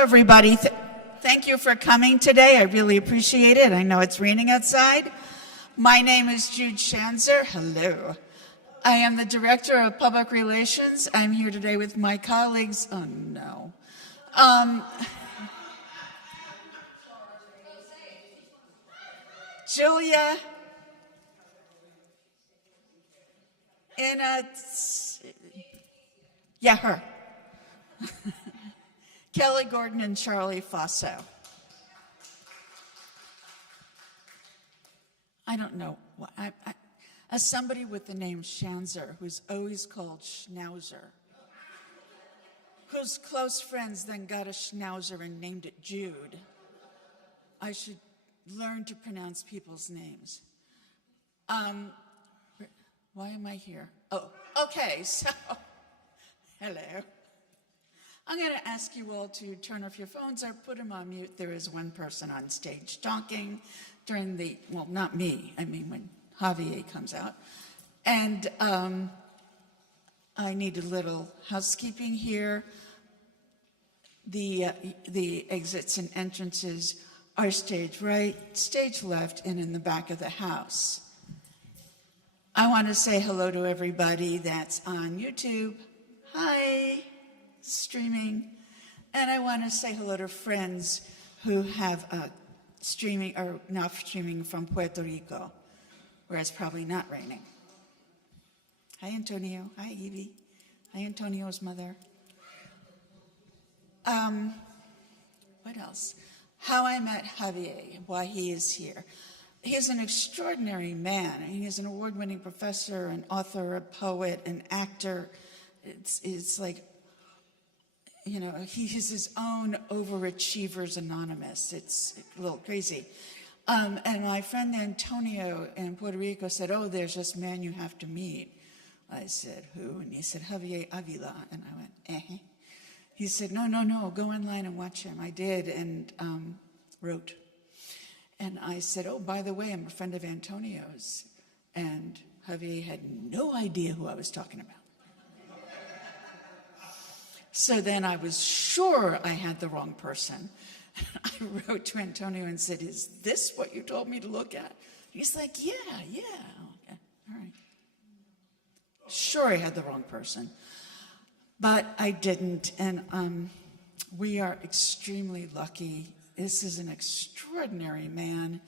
everybody. Thank you for coming today. I really appreciate it. I know it's raining outside. My name is Jude Schanzer. Hello. I am the Director of Public Relations. I'm here today with my colleagues. Oh, no. Julia, her. Kelly Gordon and Charlie Faso. I don't know. As somebody with the name Schanzer, who's always called Schnauzer, whose close friends then got a Schnauzer and named it Jude, I should learn to pronounce people's names. Why am I here? Oh, okay, so, hello. I'm going to ask you all to turn off your phones or put them on mute. There is one person on stage talking during the, well, not me, I mean when Javier comes out. And I need a little housekeeping here. The exits and entrances are stage right, stage left, and in the back of the house. I want to say hello to everybody that's on YouTube. Hi. Streaming, and I want to say hello to friends who have streaming or not streaming from Puerto Rico, where it's probably not raining. Hi, Antonio. Hi, Evie. Hi, Antonio's mother. What else? How I met Javier, why he is here. He is an extraordinary man. He is an award-winning professor, an author, a poet, an actor. It's like, you know, he is his own Overachievers Anonymous. It's a little crazy. And my friend Antonio in Puerto Rico said, oh, there's this man you have to meet. I said, who? And he said, Javier Avila. And I went, eh. He said, no, go online and watch him. I did, and wrote. And I said, oh, by the way, I'm a friend of Antonio's. And Javier had no idea who I was talking about. So then I was sure I had the wrong person. I wrote to Antonio and said, is this what you told me to look at? He's like, yeah, okay, all right. Sure I had the wrong person, but I didn't, and we are extremely lucky. This is an extraordinary man,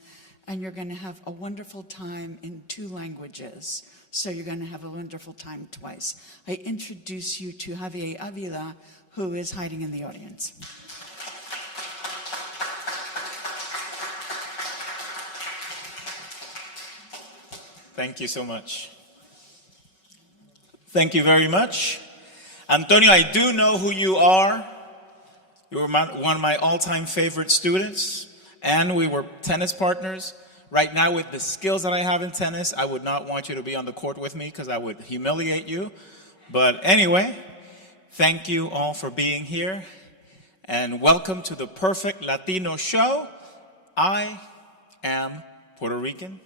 and you're going to have a wonderful time in 2 languages. So you're going to have a wonderful time twice. I introduce you to Javier Avila, who is hiding in the audience. Thank you so much. Thank you very much. Antonio, I do know who you are. You were one of my all-time favorite students, and we were tennis partners. Right now, with the skills that I have in tennis, I would not want you to be on the court with me because I would humiliate you. But anyway, thank you all for being here. And welcome to the Perfect Latino show. I am Puerto Rican.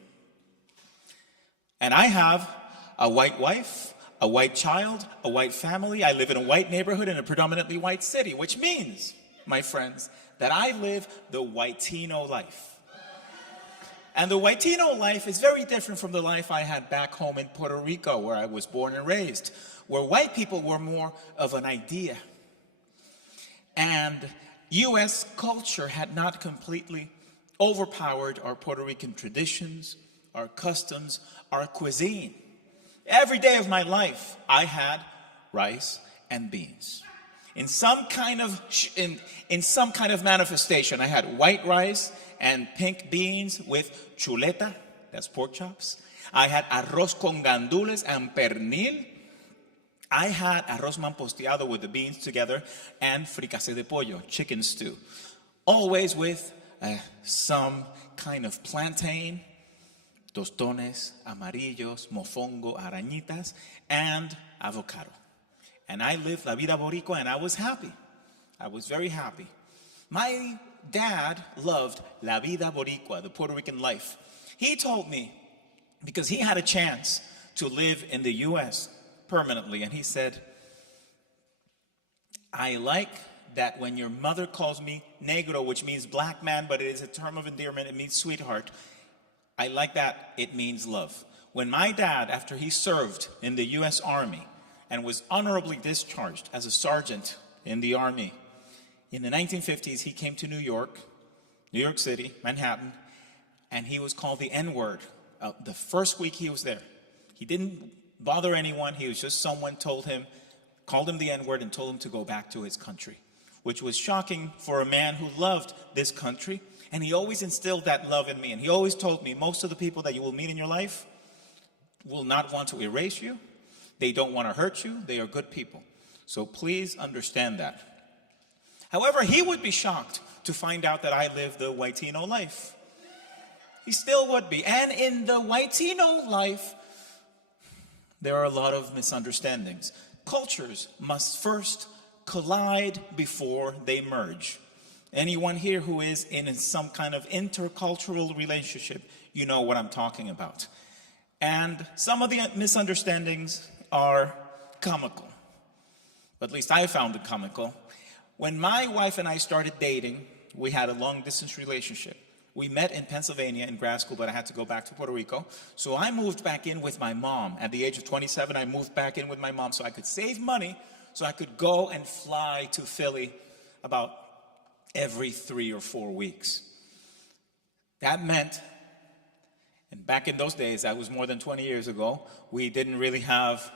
And I have a white wife, a white child, a white family. I live in a white neighborhood in a predominantly white city, which means, my friends, that I live the whitino life. And the whitino life is very different from the life I had back home in Puerto Rico, where I was born and raised, where white people were more of an idea. And U.S. culture had not completely overpowered our Puerto Rican traditions, our customs, our cuisine. Every day of my life, I had rice and beans. In some kind of manifestation, I had white rice and pink beans with chuleta, that's pork chops. I had arroz con gandules and pernil. I had arroz manposteado with the beans together and fricasé de pollo, chicken stew. Always with some kind of plantain, tostones, amarillos, mofongo, arañitas, and avocado. And I lived la vida boricua, and I was happy. I was very happy. My dad loved la vida boricua, the Puerto Rican life. He told me, because he had a chance to live in the U.S. permanently, and he said, I like that when your mother calls me negro, which means black man, but it is a term of endearment, it means sweetheart, I like that, it means love. When my dad, after he served in the U.S. Army and was honorably discharged as a sergeant in the Army, in the 1950s, he came to New York City, Manhattan, and he was called the N-word the first week he was there. He didn't bother anyone. He was just someone called him the N-word and told him to go back to his country, which was shocking for a man who loved this country. And he always instilled that love in me. And he always told me, most of the people that you will meet in your life will not want to erase you. They don't want to hurt you. They are good people. So please understand that. However, he would be shocked to find out that I live the Whitino life. He still would be. And in the Whitino life, there are a lot of misunderstandings. Cultures must first collide before they merge. Anyone here who is in some kind of intercultural relationship, you know what I'm talking about. And some of the misunderstandings are comical. At least I found it comical. When my wife and I started dating, we had a long-distance relationship. We met in Pennsylvania in grad school, but I had to go back to Puerto Rico. So I moved back in with my mom. At the age of 27, I moved back in with my mom so I could save money, so I could go and fly to Philly about every 3 or 4 weeks. That meant, and back in those days, that was more than 20 years ago, we didn't really have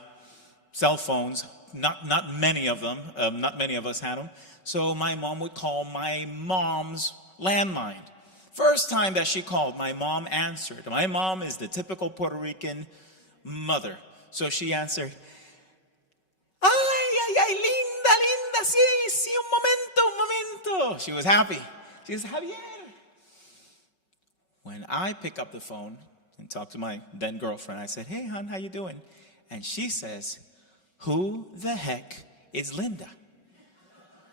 cell phones. Not many of them. Not many of us had them. So my mom would call my mom's landline. First time that she called, my mom answered. My mom is the typical Puerto Rican mother. So she answered, ay, ay, ay, linda, linda, sí, sí, un momento. She was happy. She says, Javier. When I pick up the phone and talk to my then girlfriend, I said, hey, hon, how you doing? And she says, who the heck is Linda?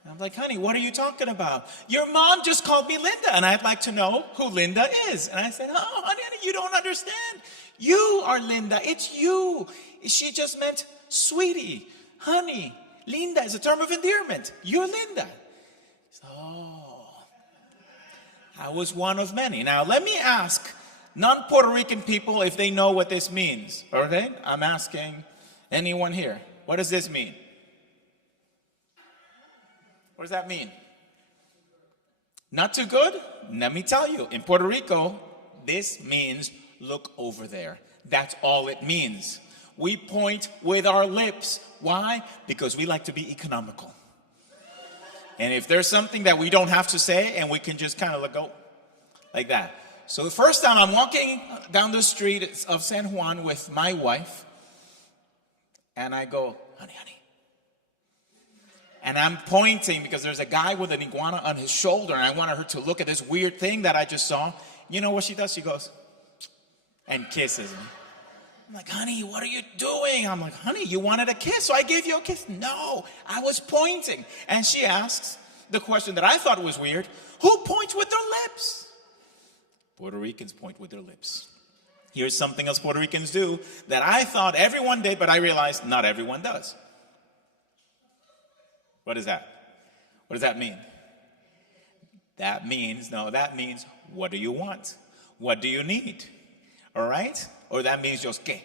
I'm like, honey, what are you talking about? Your mom just called me Linda, and I'd like to know who Linda is. And I said, oh, honey, you don't understand. You are Linda. It's you. She just meant sweetie, honey. Linda is a term of endearment. You're Linda. So, I was one of many. Now, let me ask non-Puerto Rican people if they know what this means. Okay? I'm asking anyone here. What does this mean? What does that mean? Not too good? Let me tell you. In Puerto Rico, this means look over there. That's all it means. We point with our lips. Why? Because we like to be economical. And if there's something that we don't have to say and we can just kind of go like that. So the first time I'm walking down the street of San Juan with my wife, and I go, honey, honey. And I'm pointing because there's a guy with an iguana on his shoulder, and I wanted her to look at this weird thing that I just saw. You know what she does? She goes and kisses me. I'm like, honey, what are you doing? I'm like, honey, you wanted a kiss, so I gave you a kiss. No, I was pointing. And she asks the question that I thought was weird, who points with their lips? Puerto Ricans point with their lips. Here's something else Puerto Ricans do that I thought everyone did, but I realized not everyone does. What is that? What does that mean? That means, what do you want? What do you need? All right? Or that means just, ¿qué?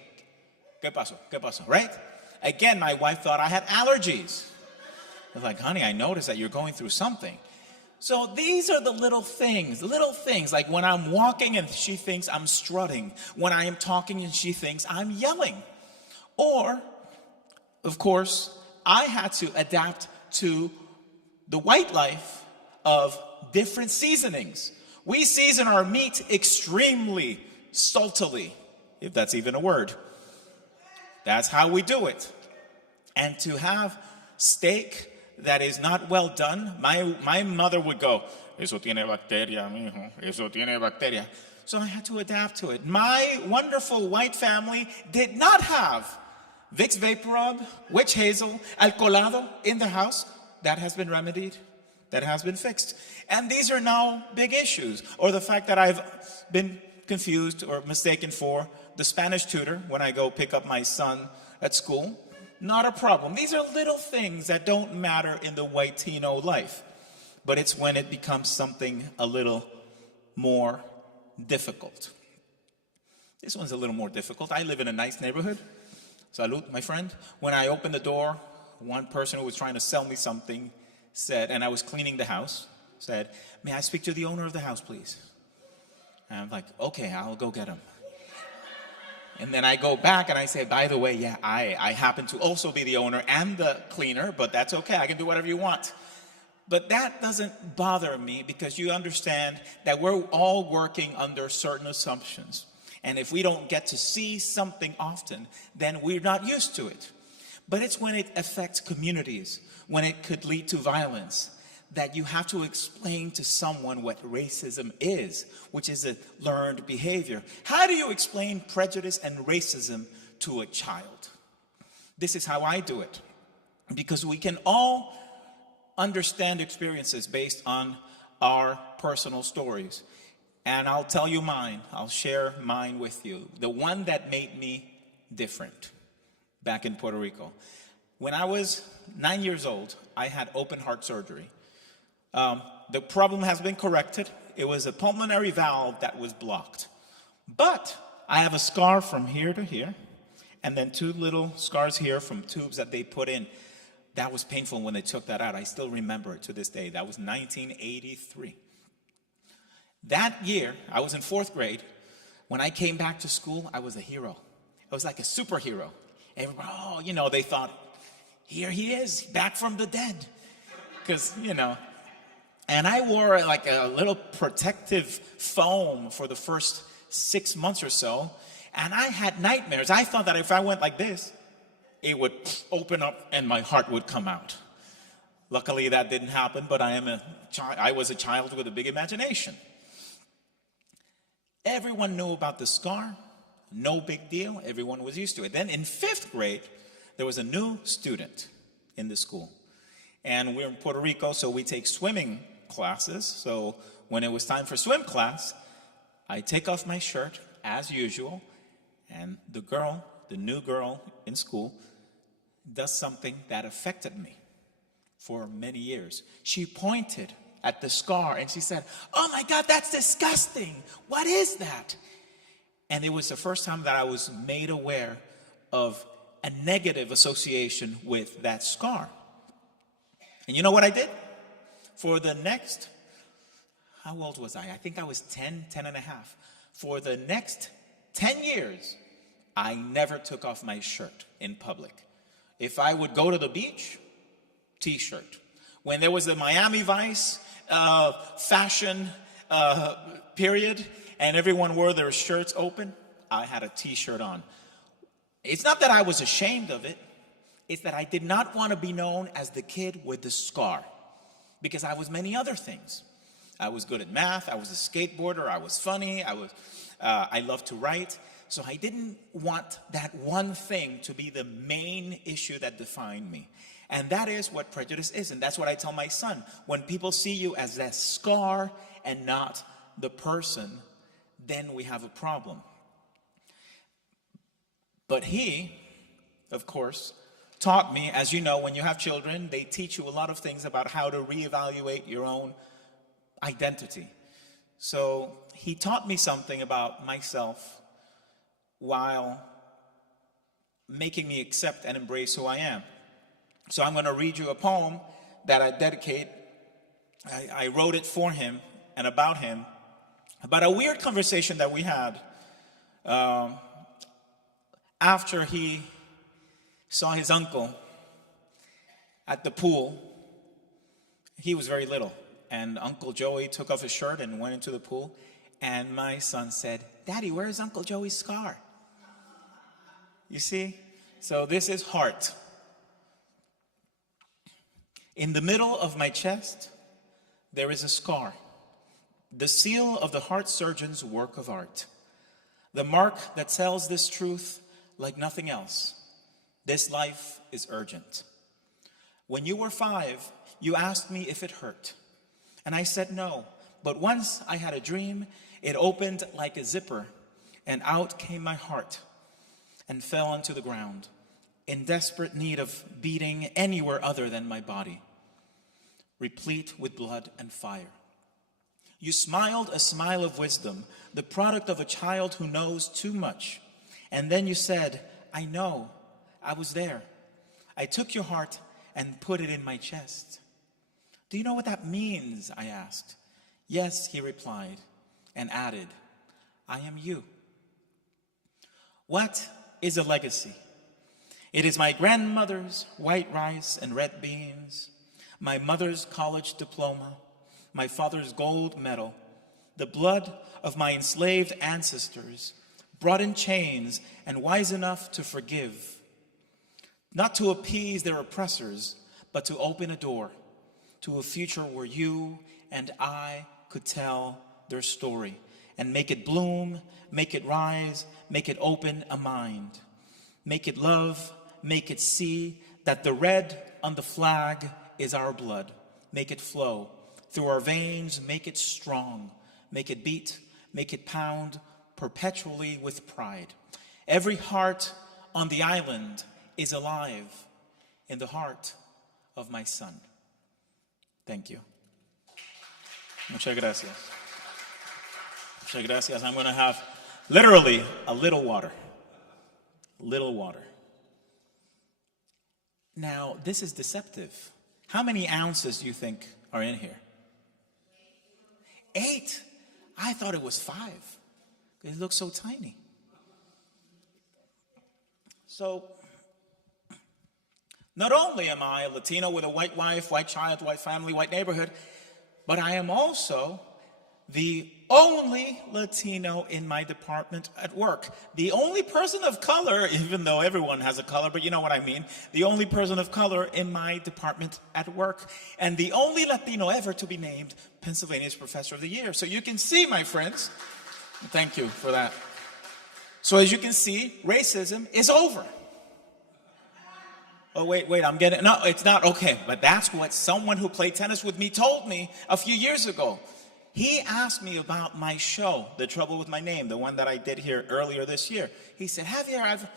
¿Qué pasó? ¿Qué pasó? Right? Again, my wife thought I had allergies. I was like, honey, I noticed that you're going through something. So these are the little things, like when I'm walking and she thinks I'm strutting, when I am talking and she thinks I'm yelling. Or, of course, I had to adapt to the white life of different seasonings. We season our meat extremely saltily, if that's even a word. That's how we do it. And to have steak that is not well done, my mother would go, eso tiene bacteria, mijo, eso tiene bacteria. So I had to adapt to it. My wonderful white family did not have Vicks VapoRub, witch hazel, alcoholado in the house. That has been remedied. That has been fixed. And these are now big issues. Or the fact that I've been confused or mistaken for the Spanish tutor when I go pick up my son at school. not a problem. These are little things that don't matter in the white Tino life. But it's when it becomes something a little more difficult. This one's a little more difficult. I live in a nice neighborhood. Salud, my friend. When I opened the door, one person who was trying to sell me something said, and I was cleaning the house, said, "May I speak to the owner of the house, please?" And I'm like, "Okay, I'll go get him." And then I go back and I say, "By the way, yeah, I happen to also be the owner and the cleaner, but that's okay. I can do whatever you want." But that doesn't bother me because you understand that we're all working under certain assumptions. And if we don't get to see something often, then we're not used to it. But it's when it affects communities, when it could lead to violence, that you have to explain to someone what racism is, which is a learned behavior. How do you explain prejudice and racism to a child? This is how I do it. Because we can all understand experiences based on our personal stories. And I'll tell you mine. I'll share mine with you. The one that made me different back in Puerto Rico. When I was 9 years old, I had open heart surgery. The problem has been corrected. It was a pulmonary valve that was blocked. But I have a scar from here to here, and then 2 little scars here from tubes that they put in. That was painful when they took that out. I still remember it to this day. That was 1983. That year, I was in 4th grade. When I came back to school, I was a hero. I was like a superhero. Everybody, they thought, here he is, back from the dead. Because, and I wore like a little protective foam for the first 6 months or so. And I had nightmares. I thought that if I went like this, it would open up and my heart would come out. Luckily, that didn't happen, but I was a child with a big imagination. Everyone knew about the scar. No big deal. Everyone was used to it. Then in 5th grade, there was a new student in the school. And we're in Puerto Rico, so we take swimming classes. So when it was time for swim class, I take off my shirt, as usual, and the new girl in school, does something that affected me for many years. She pointed at the scar and she said, "Oh my God, that's disgusting. What is that?" And it was the first time that I was made aware of a negative association with that scar. And you know what I did? For the next, how old was I? I think I was 10 and a half. For the next 10 years, I never took off my shirt in public. If I would go to the beach, t-shirt. When there was the Miami Vice fashion period and everyone wore their shirts open, I had a t-shirt on. It's not that I was ashamed of it. It's that I did not want to be known as the kid with the scar because I was many other things. I was good at math. I was a skateboarder. I was funny. I loved to write. So I didn't want that one thing to be the main issue that defined me. And that is what prejudice is. And that's what I tell my son. When people see you as that scar and not the person, then we have a problem. But he, of course, taught me, as you know, when you have children, they teach you a lot of things about how to reevaluate your own identity. So he taught me something about myself while making me accept and embrace who I am. So I'm going to read you a poem that I dedicate. I wrote it for him and about him, about a weird conversation that we had after he saw his uncle at the pool. He was very little, and Uncle Joey took off his shirt and went into the pool, and my son said, "Daddy, where's Uncle Joey's scar?" You see? So this is heart. In the middle of my chest, there is a scar, the seal of the heart surgeon's work of art, the mark that tells this truth like nothing else. This life is urgent. When you were 5, you asked me if it hurt, and I said no. But once I had a dream, it opened like a zipper, and out came my heart and fell onto the ground. in desperate need of beating anywhere other than my body, replete with blood and fire. You smiled a smile of wisdom, the product of a child who knows too much. And then you said, I know, I was there. I took your heart and put it in my chest. Do you know what that means? I asked. Yes, he replied, and added, I am you. What is a legacy? It is my grandmother's white rice and red beans, my mother's college diploma, my father's gold medal, the blood of my enslaved ancestors, brought in chains and wise enough to forgive, not to appease their oppressors, but to open a door to a future where you and I could tell their story and make it bloom, make it rise, make it open a mind, make it love, make it see that the red on the flag is our blood. Make it flow through our veins, make it strong, make it beat, make it pound perpetually with pride. Every heart on the island is alive in the heart of my son. Thank you. Muchas gracias. Muchas gracias. I'm going to have literally a little water. Little water. Now, this is deceptive. How many ounces do you think are in here? 8. I thought it was 5. It looks so tiny. So, not only am I a Latino with a white wife, white child, white family, white neighborhood, but I am also the only Latino in my department at work. The only person of color, even though everyone has a color, but you know what I mean. The only person of color in my department at work. And the only Latino ever to be named Pennsylvania's Professor of the Year. So you can see, my friends, thank you for that. So as you can see, racism is over. Oh, wait, no, it's not, okay. But that's what someone who played tennis with me told me a few years ago. He asked me about my show, The Trouble with My Name, the one that I did here earlier this year. He said, Javier,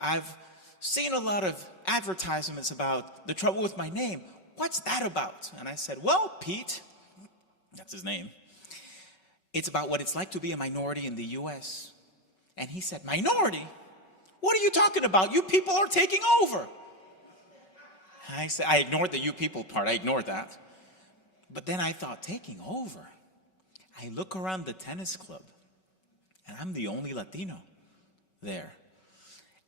I've seen a lot of advertisements about The Trouble with My Name. What's that about? And I said, well, Pete, that's his name, it's about what it's like to be a minority in the U.S. And he said, minority? What are you talking about? You people are taking over. I said, I ignored the you people part. I ignored that. But then I thought, taking over? I look around the tennis club, and I'm the only Latino there.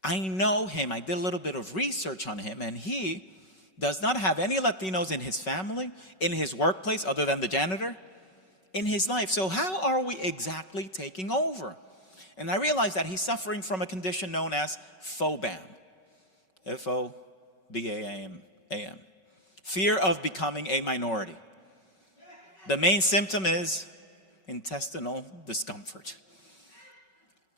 I know him. I did a little bit of research on him, and he does not have any Latinos in his family, in his workplace, other than the janitor, in his life. So how are we exactly taking over? And I realized that he's suffering from a condition known as FOBAM. F-O-B-A-M-A-M. Fear of becoming a minority. The main symptom is intestinal discomfort.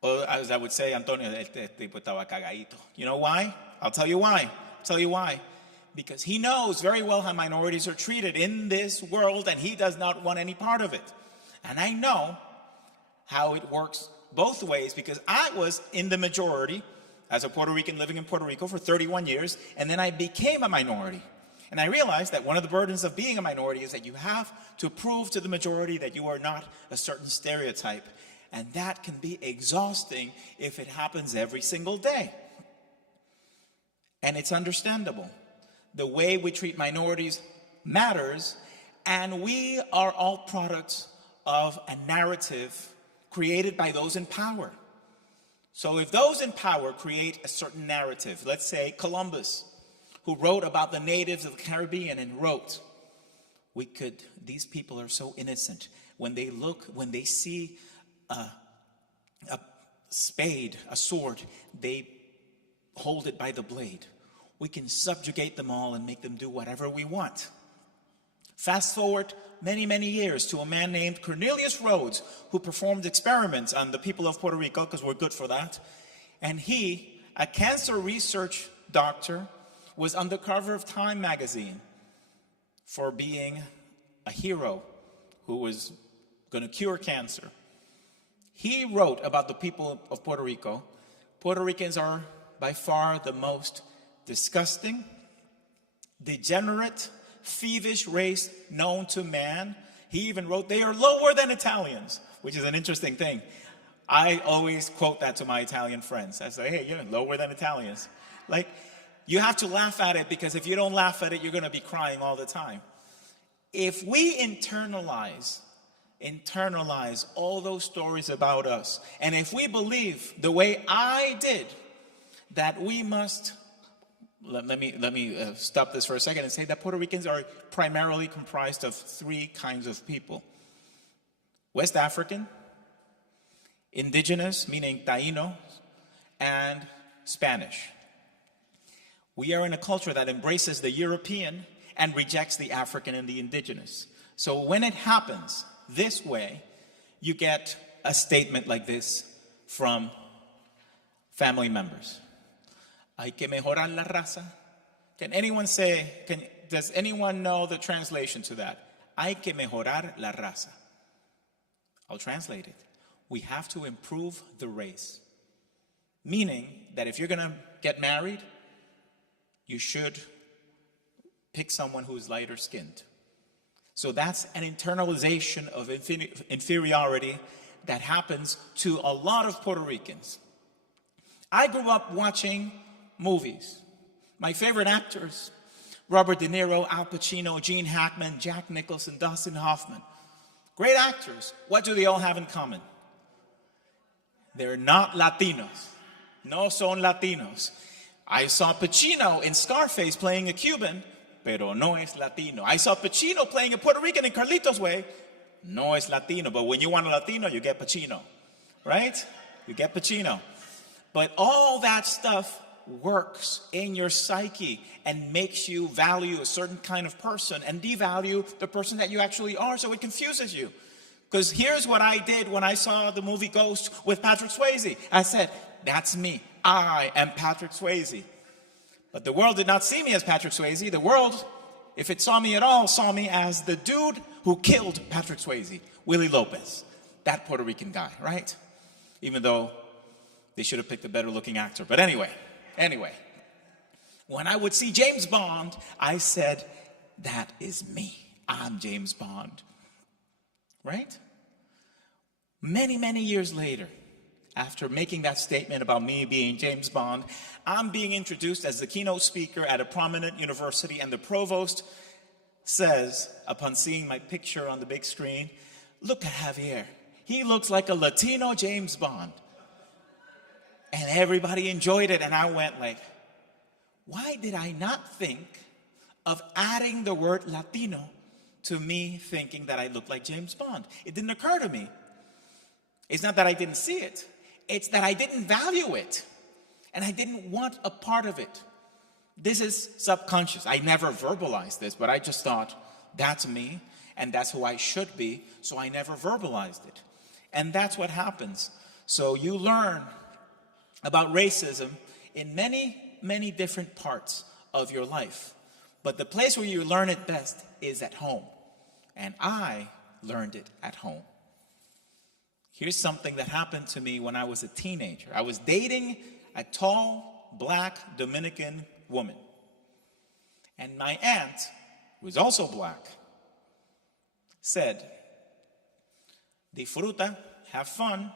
Or as I would say, Antonio, este tipo estaba cagadito. You know why? I'll tell you why. Because he knows very well how minorities are treated in this world, and he does not want any part of it. And I know how it works both ways, because I was in the majority as a Puerto Rican living in Puerto Rico for 31 years, and then I became a minority. And I realized that one of the burdens of being a minority is that you have to prove to the majority that you are not a certain stereotype. And that can be exhausting if it happens every single day. And it's understandable. The way we treat minorities matters, and we are all products of a narrative created by those in power. So if those in power create a certain narrative, let's say Columbus, who wrote about the natives of the Caribbean and wrote, these people are so innocent. When they see a spade, a sword, they hold it by the blade. We can subjugate them all and make them do whatever we want. Fast forward many, many years to a man named Cornelius Rhodes, who performed experiments on the people of Puerto Rico, because we're good for that. And he, a cancer research doctor, was on the cover of Time magazine for being a hero who was going to cure cancer. He wrote about the people of Puerto Rico. Puerto Ricans are by far the most disgusting, degenerate, thievish race known to man. He even wrote, they are lower than Italians, which is an interesting thing. I always quote that to my Italian friends. I say, hey, you're lower than Italians. Like, you have to laugh at it, because if you don't laugh at it, you're going to be crying all the time. If we internalize all those stories about us, and if we believe the way I did, that we must, let me stop this for a second and say that Puerto Ricans are primarily comprised of three kinds of people: West African, indigenous, meaning Taíno, and Spanish. We are in a culture that embraces the European and rejects the African and the indigenous. So when it happens this way, you get a statement like this from family members. Hay que mejorar la raza. Can anyone say, does anyone know the translation to that? Hay que mejorar la raza. I'll translate it. We have to improve the race. Meaning that if you're going to get married, you should pick someone who's lighter skinned. So that's an internalization of inferiority that happens to a lot of Puerto Ricans. I grew up watching movies. My favorite actors: Robert De Niro, Al Pacino, Gene Hackman, Jack Nicholson, Dustin Hoffman. Great actors. What do they all have in common? They're not Latinos. No son Latinos. I saw Pacino in Scarface playing a Cuban, pero no es Latino. I saw Pacino playing a Puerto Rican in Carlitos Way, no es Latino. But when you want a Latino, you get Pacino, right? You get Pacino. But all that stuff works in your psyche and makes you value a certain kind of person and devalue the person that you actually are, so it confuses you. Because here's what I did when I saw the movie Ghost with Patrick Swayze. I said, that's me. I am Patrick Swayze. But the world did not see me as Patrick Swayze. The world, if it saw me at all, saw me as the dude who killed Patrick Swayze, Willie Lopez, that Puerto Rican guy, right? Even though they should have picked a better looking actor. But anyway, when I would see James Bond, I said, that is me. I'm James Bond. Right? Many, many years later, after making that statement about me being James Bond, I'm being introduced as the keynote speaker at a prominent university, and the provost says, upon seeing my picture on the big screen, look at Javier. He looks like a Latino James Bond. And everybody enjoyed it, and I went like, why did I not think of adding the word Latino to me thinking that I looked like James Bond? It didn't occur to me. It's not that I didn't see it. It's that I didn't value it. And I didn't want a part of it. This is subconscious. I never verbalized this, but I just thought, that's me, and that's who I should be, so I never verbalized it. And that's what happens. So you learn about racism in many, many different parts of your life. But the place where you learn it best is at home. And I learned it at home. Here's something that happened to me when I was a teenager. I was dating a tall, black Dominican woman. And my aunt, who was also black, said, disfruta, have fun,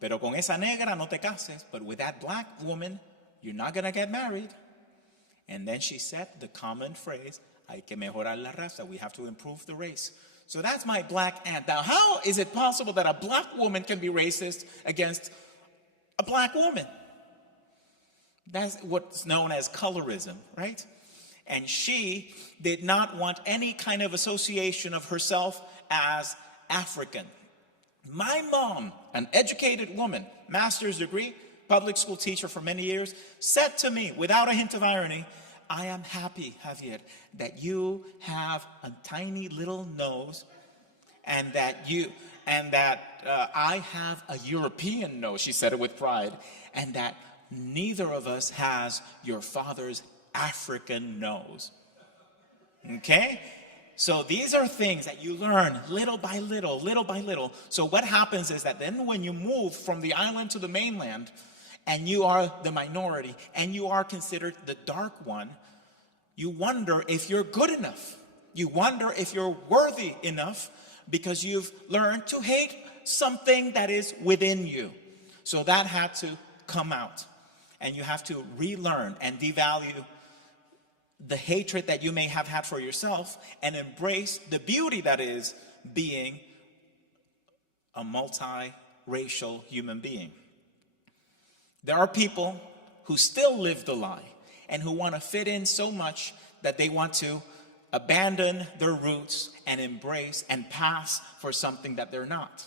pero con esa negra no te cases. But with that black woman, you're not going to get married. And then she said the common phrase, hay que mejorar la raza. We have to improve the race. So that's my black aunt. Now, how is it possible that a black woman can be racist against a black woman? That's what's known as colorism, right? And she did not want any kind of association of herself as African. My mom, an educated woman, master's degree, public school teacher for many years, said to me, without a hint of irony, I am happy, Javier, that you have a tiny little nose and that I have a European nose. She said it with pride. And that neither of us has your father's African nose. Okay? So these are things that you learn little by little, little by little. So what happens is that then when you move from the island to the mainland, and you are the minority, and you are considered the dark one, you wonder if you're good enough. You wonder if you're worthy enough because you've learned to hate something that is within you. So that had to come out. And you have to relearn and devalue the hatred that you may have had for yourself and embrace the beauty that is being a multi-racial human being. There are people who still live the lie and who want to fit in so much that they want to abandon their roots and embrace and pass for something that they're not,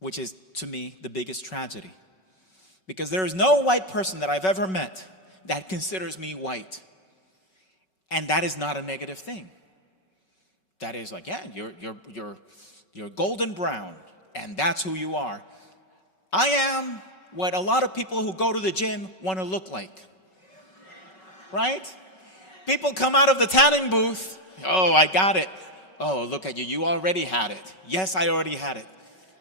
which is, to me, the biggest tragedy. Because there is no white person that I've ever met that considers me white. And that is not a negative thing. That is like, yeah, you're golden brown, and that's who you are. I am what a lot of people who go to the gym want to look like. Right? People come out of the tanning booth, oh, I got it. Oh, look at you, you already had it. Yes, I already had it.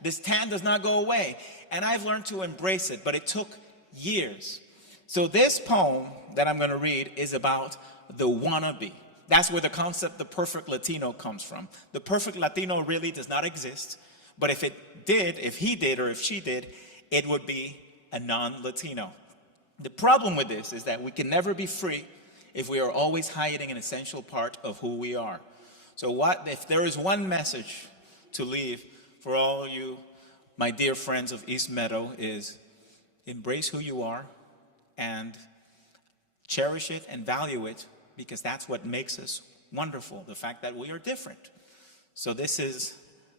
This tan does not go away. And I've learned to embrace it, but it took years. So this poem that I'm going to read is about the wannabe. That's where the concept, the perfect Latino, comes from. The perfect Latino really does not exist, but if it did, if he did, or if she did, it would be a non-Latino. The problem with this is that we can never be free if we are always hiding an essential part of who we are. So what if there is one message to leave for all you, my dear friends of East Meadow, is embrace who you are and cherish it and value it, because that's what makes us wonderful, the fact that we are different. So this is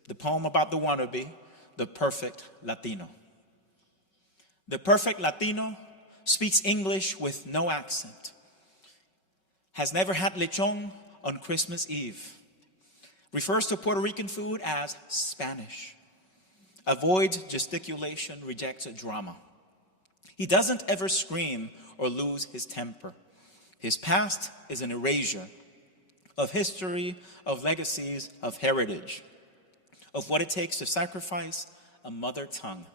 the poem about the wannabe, the perfect Latino. The perfect Latino speaks English with no accent, has never had lechon on Christmas Eve, refers to Puerto Rican food as Spanish, avoids gesticulation, rejects drama. He doesn't ever scream or lose his temper. His past is an erasure of history, of legacies, of heritage, of what it takes to sacrifice a mother tongue.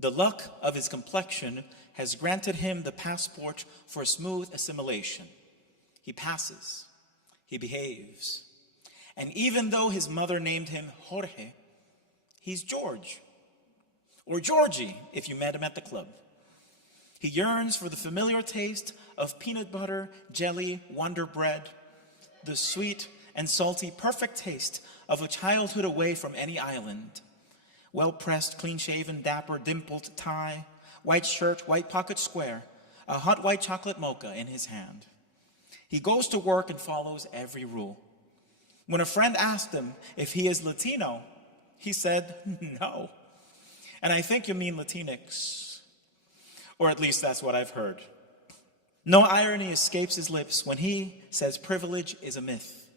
The luck of his complexion has granted him the passport for smooth assimilation. He passes, he behaves, and even though his mother named him Jorge, he's George, or Georgie if you met him at the club. He yearns for the familiar taste of peanut butter, jelly, Wonder Bread, the sweet and salty perfect taste of a childhood away from any island. Well-pressed, clean-shaven, dapper, dimpled tie, white shirt, white pocket square, a hot white chocolate mocha in his hand. He goes to work and follows every rule. When a friend asked him if he is Latino, he said, no. And I think you mean Latinx, or at least that's what I've heard. No irony escapes his lips when he says privilege is a myth.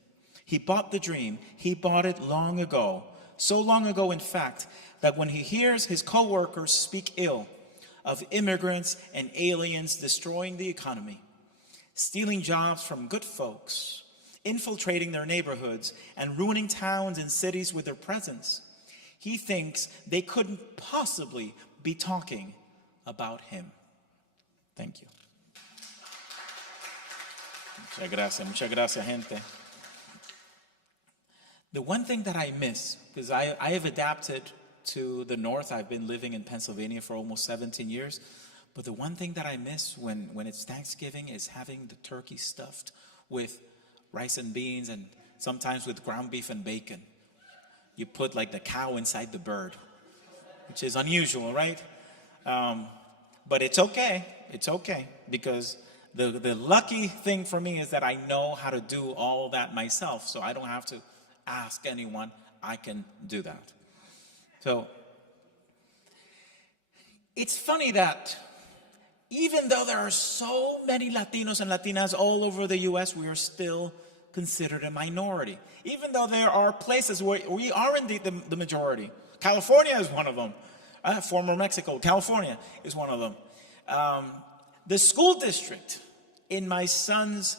He bought the dream. He bought it long ago. So long ago, in fact, that when he hears his co-workers speak ill of immigrants and aliens destroying the economy, stealing jobs from good folks, infiltrating their neighborhoods, and ruining towns and cities with their presence, he thinks they couldn't possibly be talking about him. Thank you. Muchas gracias, gente. The one thing that I miss, because I have adapted to the North, I've been living in Pennsylvania for almost 17 years, but the one thing that I miss when it's Thanksgiving is having the turkey stuffed with rice and beans and sometimes with ground beef and bacon. You put like the cow inside the bird, which is unusual, right? But it's okay, because the lucky thing for me is that I know how to do all that myself, so I don't have to ask anyone, I can do that. So, it's funny that even though there are so many Latinos and Latinas all over the U.S., we are still considered a minority. Even though there are places where we are indeed the majority. California is one of them. Former Mexico, California is one of them. The school district in my son's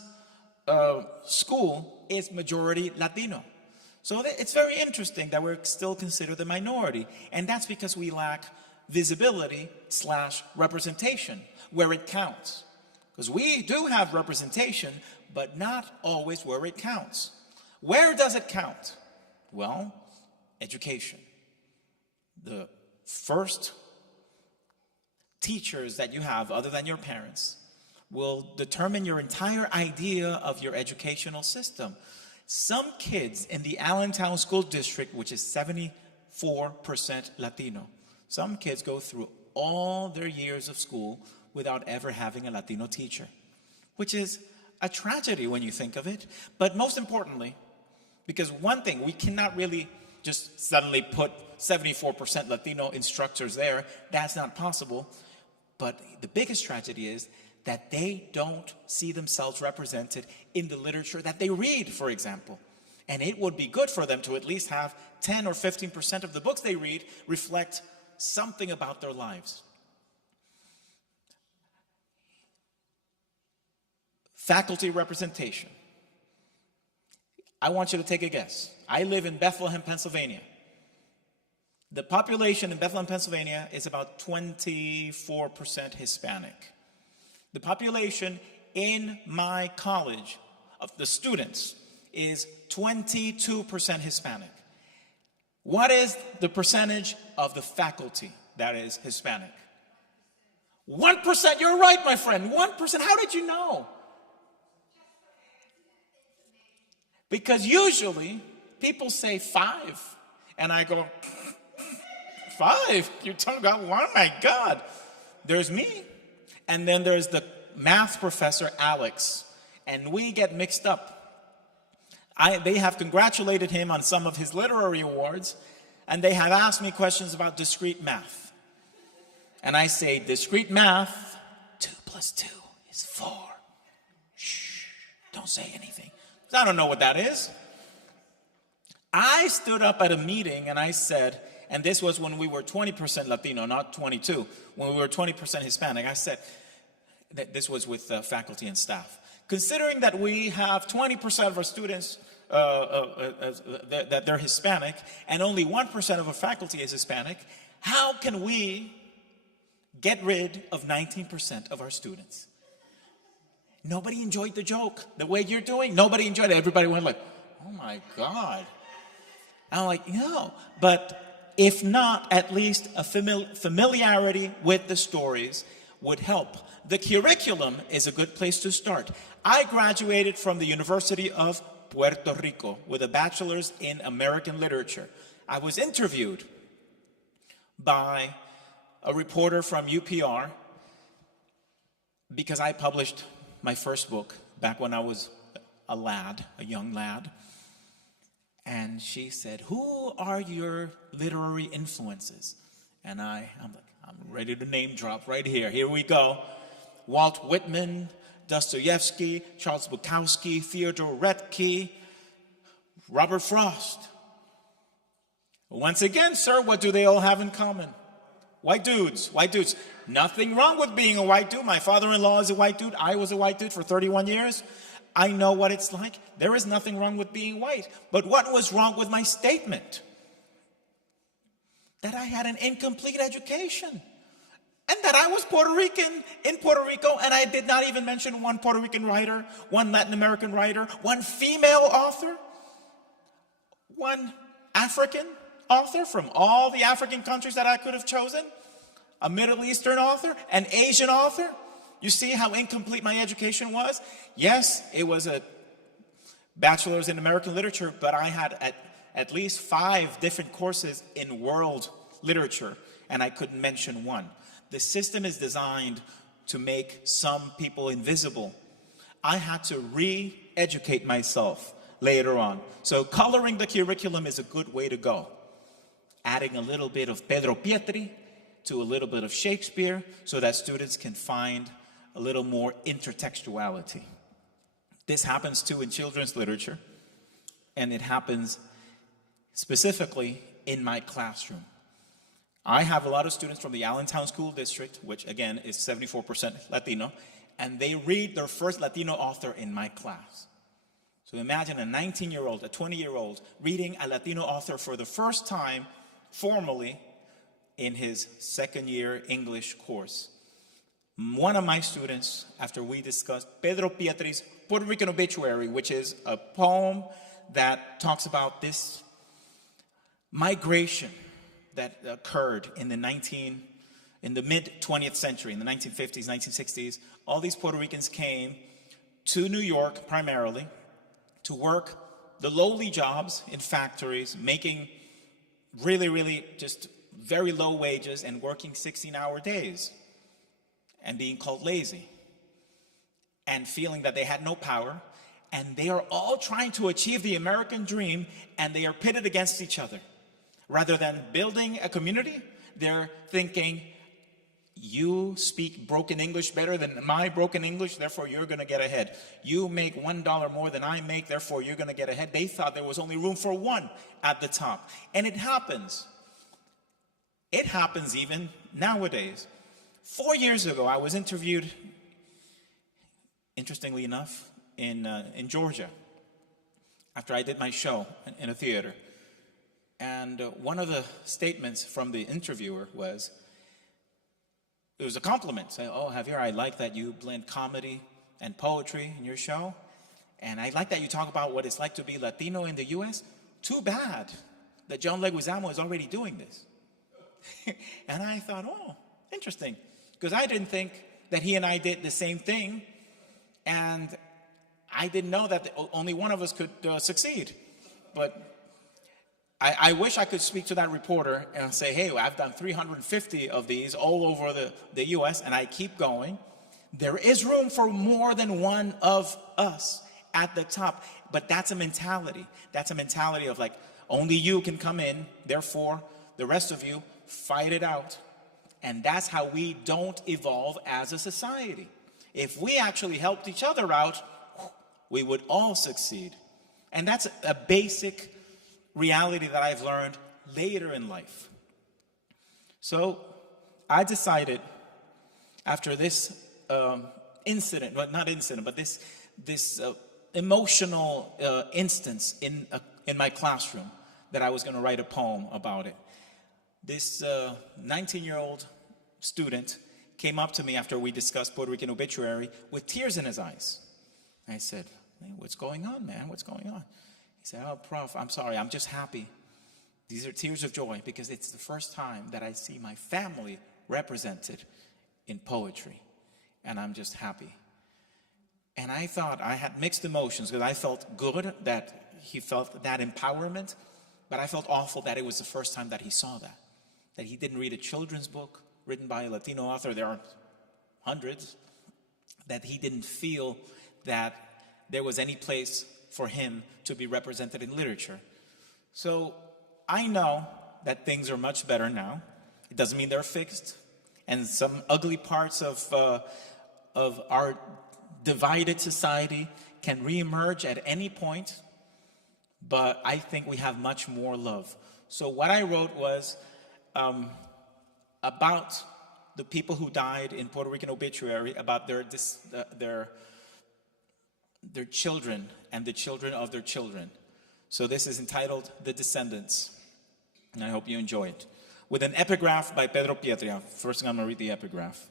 school is majority Latino. So it's very interesting that we're still considered the minority. And that's because we lack visibility/representation where it counts. Because we do have representation, but not always where it counts. Where does it count? Well, education. The first teachers that you have, other than your parents, will determine your entire idea of your educational system. Some kids in the Allentown School District, which is 74% Latino, some kids go through all their years of school without ever having a Latino teacher, which is a tragedy when you think of it. But most importantly, because one thing, we cannot really just suddenly put 74% Latino instructors there. That's not possible. But the biggest tragedy is that they don't see themselves represented in the literature that they read, for example. And it would be good for them to at least have 10 or 15% of the books they read reflect something about their lives. Faculty representation. I want you to take a guess. I live in Bethlehem, Pennsylvania. The population in Bethlehem, Pennsylvania is about 24% Hispanic. The population in my college of the students is 22% Hispanic. What is the percentage of the faculty that is Hispanic? 1%. You're right, my friend. 1%. How did you know? Because usually people say 5, and I go, 5? You're talking about, oh my God. There's me, and then there's the math professor, Alex, and we get mixed up. They have congratulated him on some of his literary awards, and they have asked me questions about discrete math. And I say, discrete math, 2 plus 2 is 4. Shh, don't say anything. I don't know what that is. I stood up at a meeting and I said, and this was when we were 20% Latino, not 22, when we were 20% Hispanic, I said, that this was with faculty and staff. Considering that we have 20% of our students that they're Hispanic and only 1% of our faculty is Hispanic, how can we get rid of 19% of our students? Nobody enjoyed the joke the way you're doing. Nobody enjoyed it. Everybody went like, oh my God. And I'm like, no. But if not, at least a familiarity with the stories would help. The curriculum is a good place to start. I graduated from the University of Puerto Rico with a bachelor's in American literature. I was interviewed by a reporter from UPR because I published my first book back when I was a young lad. And she said, who are your literary influences? And I'm like, I'm ready to name drop right here. Here we go. Walt Whitman, Dostoevsky, Charles Bukowski, Theodore Roethke, Robert Frost. Once again, sir, what do they all have in common? White dudes, white dudes. Nothing wrong with being a white dude. My father-in-law is a white dude. I was a white dude for 31 years. I know what it's like. There is nothing wrong with being white. But what was wrong with my statement? That I had an incomplete education. And that I was Puerto Rican in Puerto Rico, and I did not even mention one Puerto Rican writer, one Latin American writer, one female author, one African author from all the African countries that I could have chosen, a Middle Eastern author, an Asian author. You see how incomplete my education was? Yes, it was a bachelor's in American literature, but I had at least 5 different courses in world literature, and I couldn't mention one. The system is designed to make some people invisible. I had to re-educate myself later on. So coloring the curriculum is a good way to go. Adding a little bit of Pedro Pietri to a little bit of Shakespeare so that students can find a little more intertextuality. This happens too in children's literature, and it happens specifically in my classroom. I have a lot of students from the Allentown School District, which again is 74% Latino, and they read their first Latino author in my class. So imagine a 19-year-old, a 20-year-old reading a Latino author for the first time formally in his second year English course. One of my students, after we discussed Pedro Pietri's Puerto Rican Obituary, which is a poem that talks about this migration that occurred in the mid-20th century, in the 1950s, 1960s. All these Puerto Ricans came to New York primarily to work the lowly jobs in factories, making really just very low wages and working 16-hour days and being called lazy and feeling that they had no power. And they are all trying to achieve the American dream, and they are pitted against each other. Rather than building a community, they're thinking, you speak broken English better than my broken English, therefore you're going to get ahead. You make $1 more than I make, therefore you're going to get ahead. They thought there was only room for one at the top. And it happens. It happens even nowadays. 4 years ago, I was interviewed, interestingly enough, in Georgia, after I did my show in a theater. And one of the statements from the interviewer was, it was a compliment, saying, "Oh, Javier, I like that you blend comedy and poetry in your show. And I like that you talk about what it's like to be Latino in the U.S. Too bad that John Leguizamo is already doing this." And I thought, oh, interesting. Because I didn't think that he and I did the same thing. And I didn't know that only one of us could succeed. But I wish I could speak to that reporter and say, hey, I've done 350 of these all over the U.S. and I keep going. There is room for more than one of us at the top. But that's a mentality. That's a mentality of like, only you can come in, therefore the rest of you fight it out. And that's how we don't evolve as a society. If we actually helped each other out, we would all succeed. And that's a basic reality that I've learned later in life. So I decided after this incident, well, not incident, but this emotional instance in my classroom, that I was going to write a poem about it. This 19-year-old student came up to me after we discussed Puerto Rican Obituary with tears in his eyes. I said, "Man, what's going on, man? What's going on?" He said, "Oh, Prof, I'm sorry. I'm just happy. These are tears of joy because it's the first time that I see my family represented in poetry, and I'm just happy." And I thought I had mixed emotions because I felt good that he felt that empowerment, but I felt awful that it was the first time that he saw that he didn't read a children's book written by a Latino author. There are hundreds. That he didn't feel that there was any place for him to be represented in literature. So I know that things are much better now. It doesn't mean they're fixed. And some ugly parts of our divided society can reemerge at any point. But I think we have much more love. So what I wrote was about the people who died in Puerto Rican Obituary, about their children and the children of their children. So this is entitled The Descendants, and I hope you enjoy it. With an epigraph by Pedro Pietria. First I'm going to read the epigraph.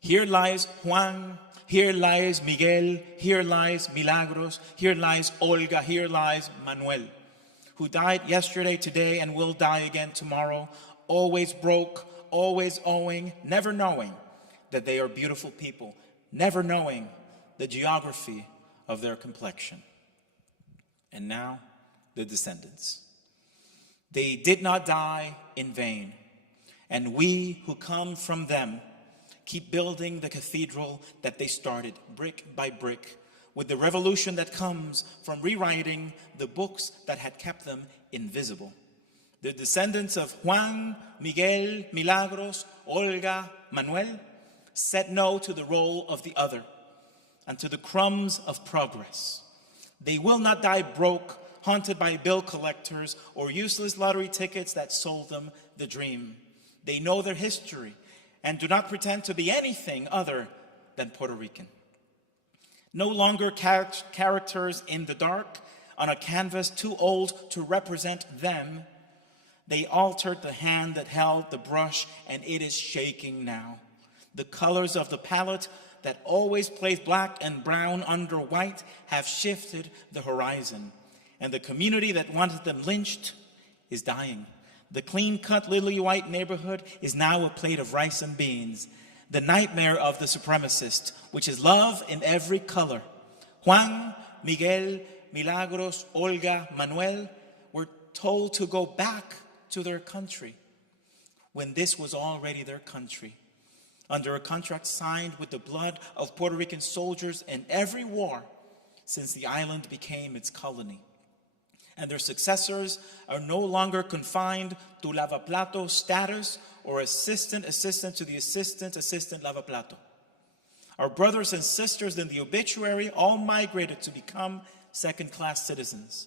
Here lies Juan, here lies Miguel, here lies Milagros, here lies Olga, here lies Manuel, who died yesterday, today, and will die again tomorrow, always broke, always owing, never knowing that they are beautiful people, never knowing the geography of their complexion. And now, the descendants. They did not die in vain, and we who come from them keep building the cathedral that they started brick by brick, with the revolution that comes from rewriting the books that had kept them invisible. The descendants of Juan, Miguel, Milagros, Olga, Manuel said no to the role of the other and to the crumbs of progress. They will not die broke, haunted by bill collectors or useless lottery tickets that sold them the dream. They know their history and do not pretend to be anything other than Puerto Rican. No longer characters in the dark on a canvas too old to represent them. They altered the hand that held the brush, and it is shaking now. The colors of the palette that always plays black and brown under white have shifted the horizon. And the community that wanted them lynched is dying. The clean-cut lily-white neighborhood is now a plate of rice and beans. The nightmare of the supremacist, which is love in every color. Juan, Miguel, Milagros, Olga, Manuel were told to go back to their country when this was already their country, under a contract signed with the blood of Puerto Rican soldiers in every war since the island became its colony. And their successors are no longer confined to lavaplato status or assistant to the assistant lavaplato. Our brothers and sisters in the obituary all migrated to become second-class citizens,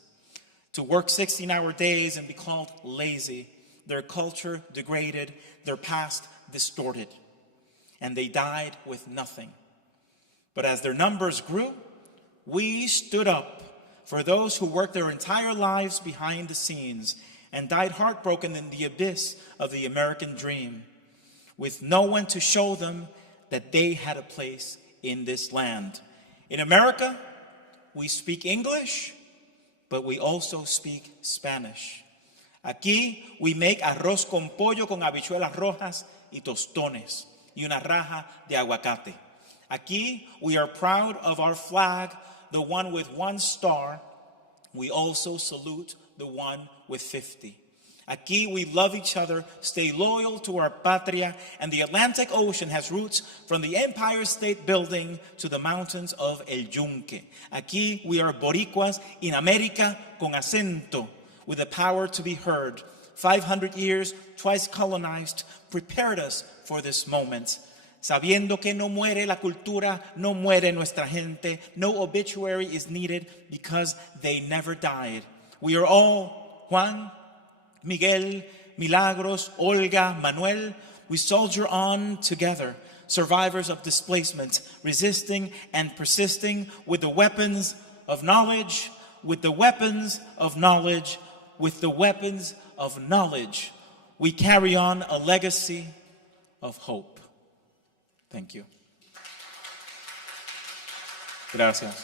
to work 16-hour days and be called lazy, their culture degraded, their past distorted, and they died with nothing. But as their numbers grew, we stood up for those who worked their entire lives behind the scenes and died heartbroken in the abyss of the American dream, with no one to show them that they had a place in this land. In America, we speak English, but we also speak Spanish. Aquí, we make arroz con pollo con habichuelas rojas y tostones y una raja de aguacate. Aquí, we are proud of our flag, the one with 1 star. We also salute the one with 50. Aquí, we love each other, stay loyal to our patria, and the Atlantic Ocean has roots from the Empire State Building to the mountains of El Yunque. Aquí, we are boricuas in América con acento, with the power to be heard. 500 years, twice colonized, prepared us for this moment. Sabiendo que no muere la cultura, no muere nuestra gente. No obituary is needed because they never died. We are all Juan, Miguel, Milagros, Olga, Manuel. We soldier on together, survivors of displacement, resisting and persisting with the weapons of knowledge, with the weapons of knowledge, with the weapons of knowledge. We carry on a legacy of hope. Thank you. Gracias.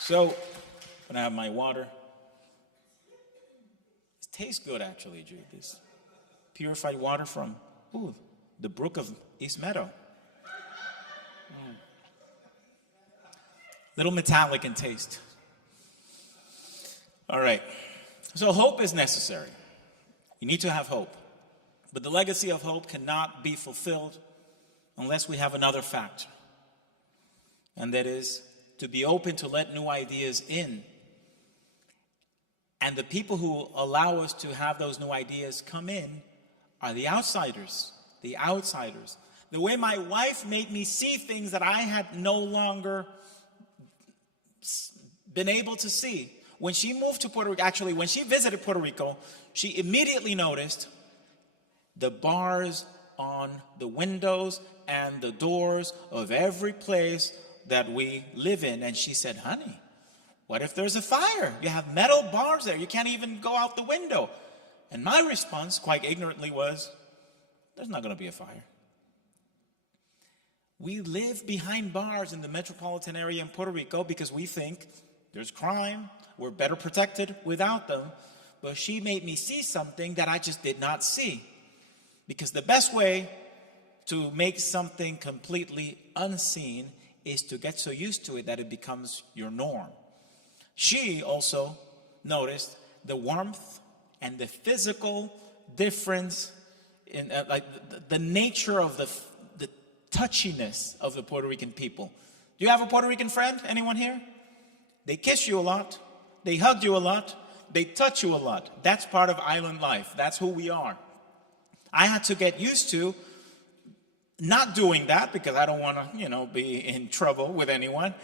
So, I'm gonna have my water. It tastes good, actually, Jude. This purified water from the brook of East Meadow. Little metallic in taste. All right. So hope is necessary. You need to have hope. But the legacy of hope cannot be fulfilled unless we have another factor. And that is to be open to let new ideas in. And the people who allow us to have those new ideas come in are the outsiders. The outsiders. The way my wife made me see things that I had no longer been able to see. When she moved to Puerto Rico, actually, when she visited Puerto Rico, she immediately noticed the bars on the windows and the doors of every place that we live in. And she said, honey, what if there's a fire? You have metal bars there. You can't even go out the window. And my response, quite ignorantly, was, there's not going to be a fire. We live behind bars in the metropolitan area in Puerto Rico because we think there's crime. We're better protected without them. But she made me see something that I just did not see. Because the best way to make something completely unseen is to get so used to it that it becomes your norm. She also noticed the warmth and the physical difference in the nature of the touchiness of the Puerto Rican people. Do you have a Puerto Rican friend? Anyone here? They kiss you a lot. They hug you a lot. They touch you a lot. That's part of island life. That's who we are. I had to get used to not doing that because I don't want to, be in trouble with anyone.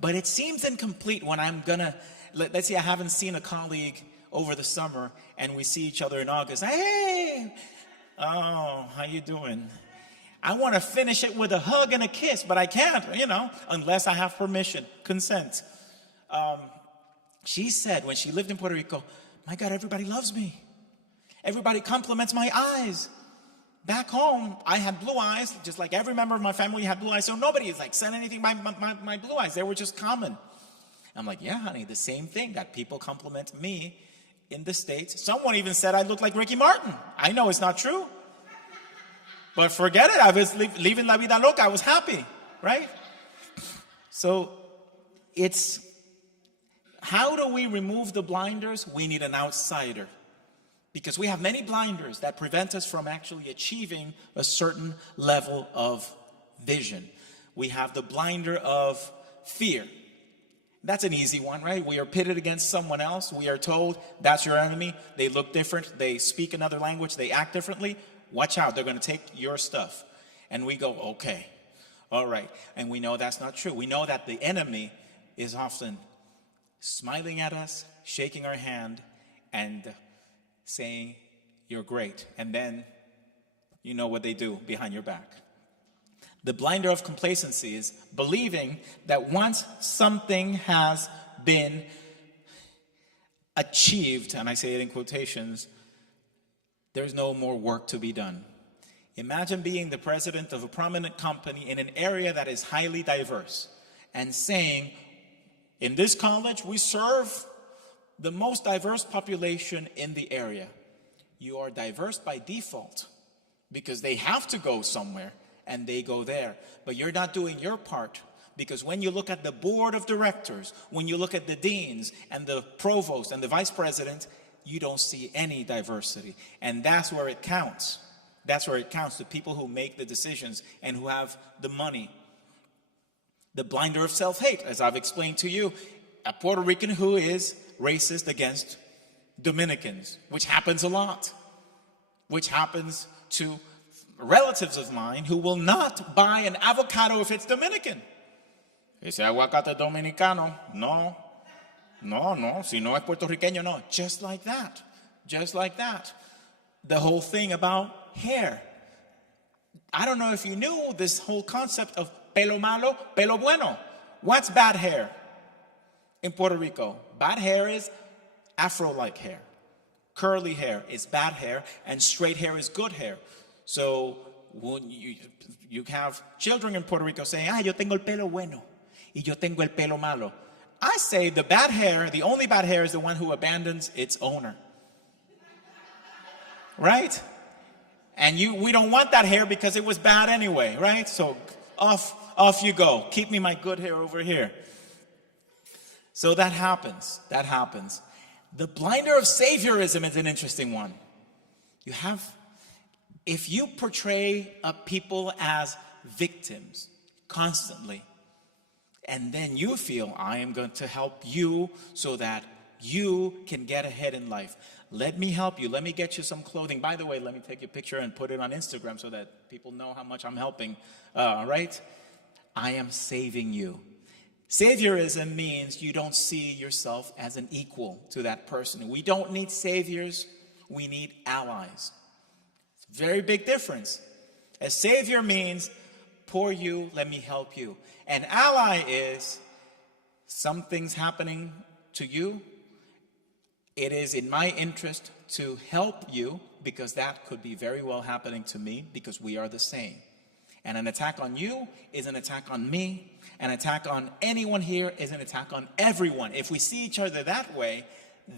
But it seems incomplete when I'm gonna, let's say I haven't seen a colleague over the summer and we see each other in August. Hey, oh, how you doing? I want to finish it with a hug and a kiss, but I can't, unless I have permission, consent. She said when she lived in Puerto Rico, my God, everybody loves me. Everybody compliments my eyes. Back home, I had blue eyes, just like every member of my family had blue eyes, so nobody is like saying anything by my blue eyes. They were just common. I'm like, yeah, honey, the same thing that people compliment me in the States. Someone even said I look like Ricky Martin. I know it's not true. But forget it, I was living la vida loca, I was happy, right? So it's, how do we remove the blinders? We need an outsider. Because we have many blinders that prevent us from actually achieving a certain level of vision. We have the blinder of fear. That's an easy one, right? We are pitted against someone else. We are told that's your enemy. They look different. They speak another language. They act differently. Watch out. They're going to take your stuff. And we go, okay, all right. And we know that's not true. We know that the enemy is often smiling at us, shaking our hand, and saying, you're great. And then you know what they do behind your back. The blinder of complacency is believing that once something has been achieved, and I say it in quotations, there's no more work to be done. Imagine being the president of a prominent company in an area that is highly diverse and saying, in this college, we serve the most diverse population in the area. You are diverse by default because they have to go somewhere and they go there. But you're not doing your part, because when you look at the board of directors, when you look at the deans and the provost and the vice president, you don't see any diversity. And that's where it counts. That's where it counts, the people who make the decisions and who have the money. The blinder of self-hate, as I've explained to you, a Puerto Rican who is racist against Dominicans, which happens a lot, which happens to relatives of mine who will not buy an avocado if it's Dominican. Ese aguacate dominicano, no, si no es puertorriqueño, no. Just like that, just like that. The whole thing about hair. I don't know if you knew this whole concept of pelo malo, pelo bueno. What's bad hair in Puerto Rico? Bad hair is afro-like hair. Curly hair is bad hair, and straight hair is good hair. So when you have children in Puerto Rico saying, yo tengo el pelo bueno, y yo tengo el pelo malo. I say the bad hair, the only bad hair is the one who abandons its owner. Right? And we don't want that hair because it was bad anyway, right? So off you go. Keep me my good hair over here. So that happens. The blinder of saviorism is an interesting one. If you portray people as victims constantly, and then you feel, I am going to help you so that you can get ahead in life. Let me help you. Let me get you some clothing. By the way, let me take a picture and put it on Instagram so that people know how much I'm helping. Right? I am saving you. Saviorism means you don't see yourself as an equal to that person. We don't need saviors. We need allies. It's a very big difference. A savior means, poor you, let me help you. An ally is, something's happening to you. It is in my interest to help you because that could be very well happening to me because we are the same. And an attack on you is an attack on me. An attack on anyone here is an attack on everyone. If we see each other that way,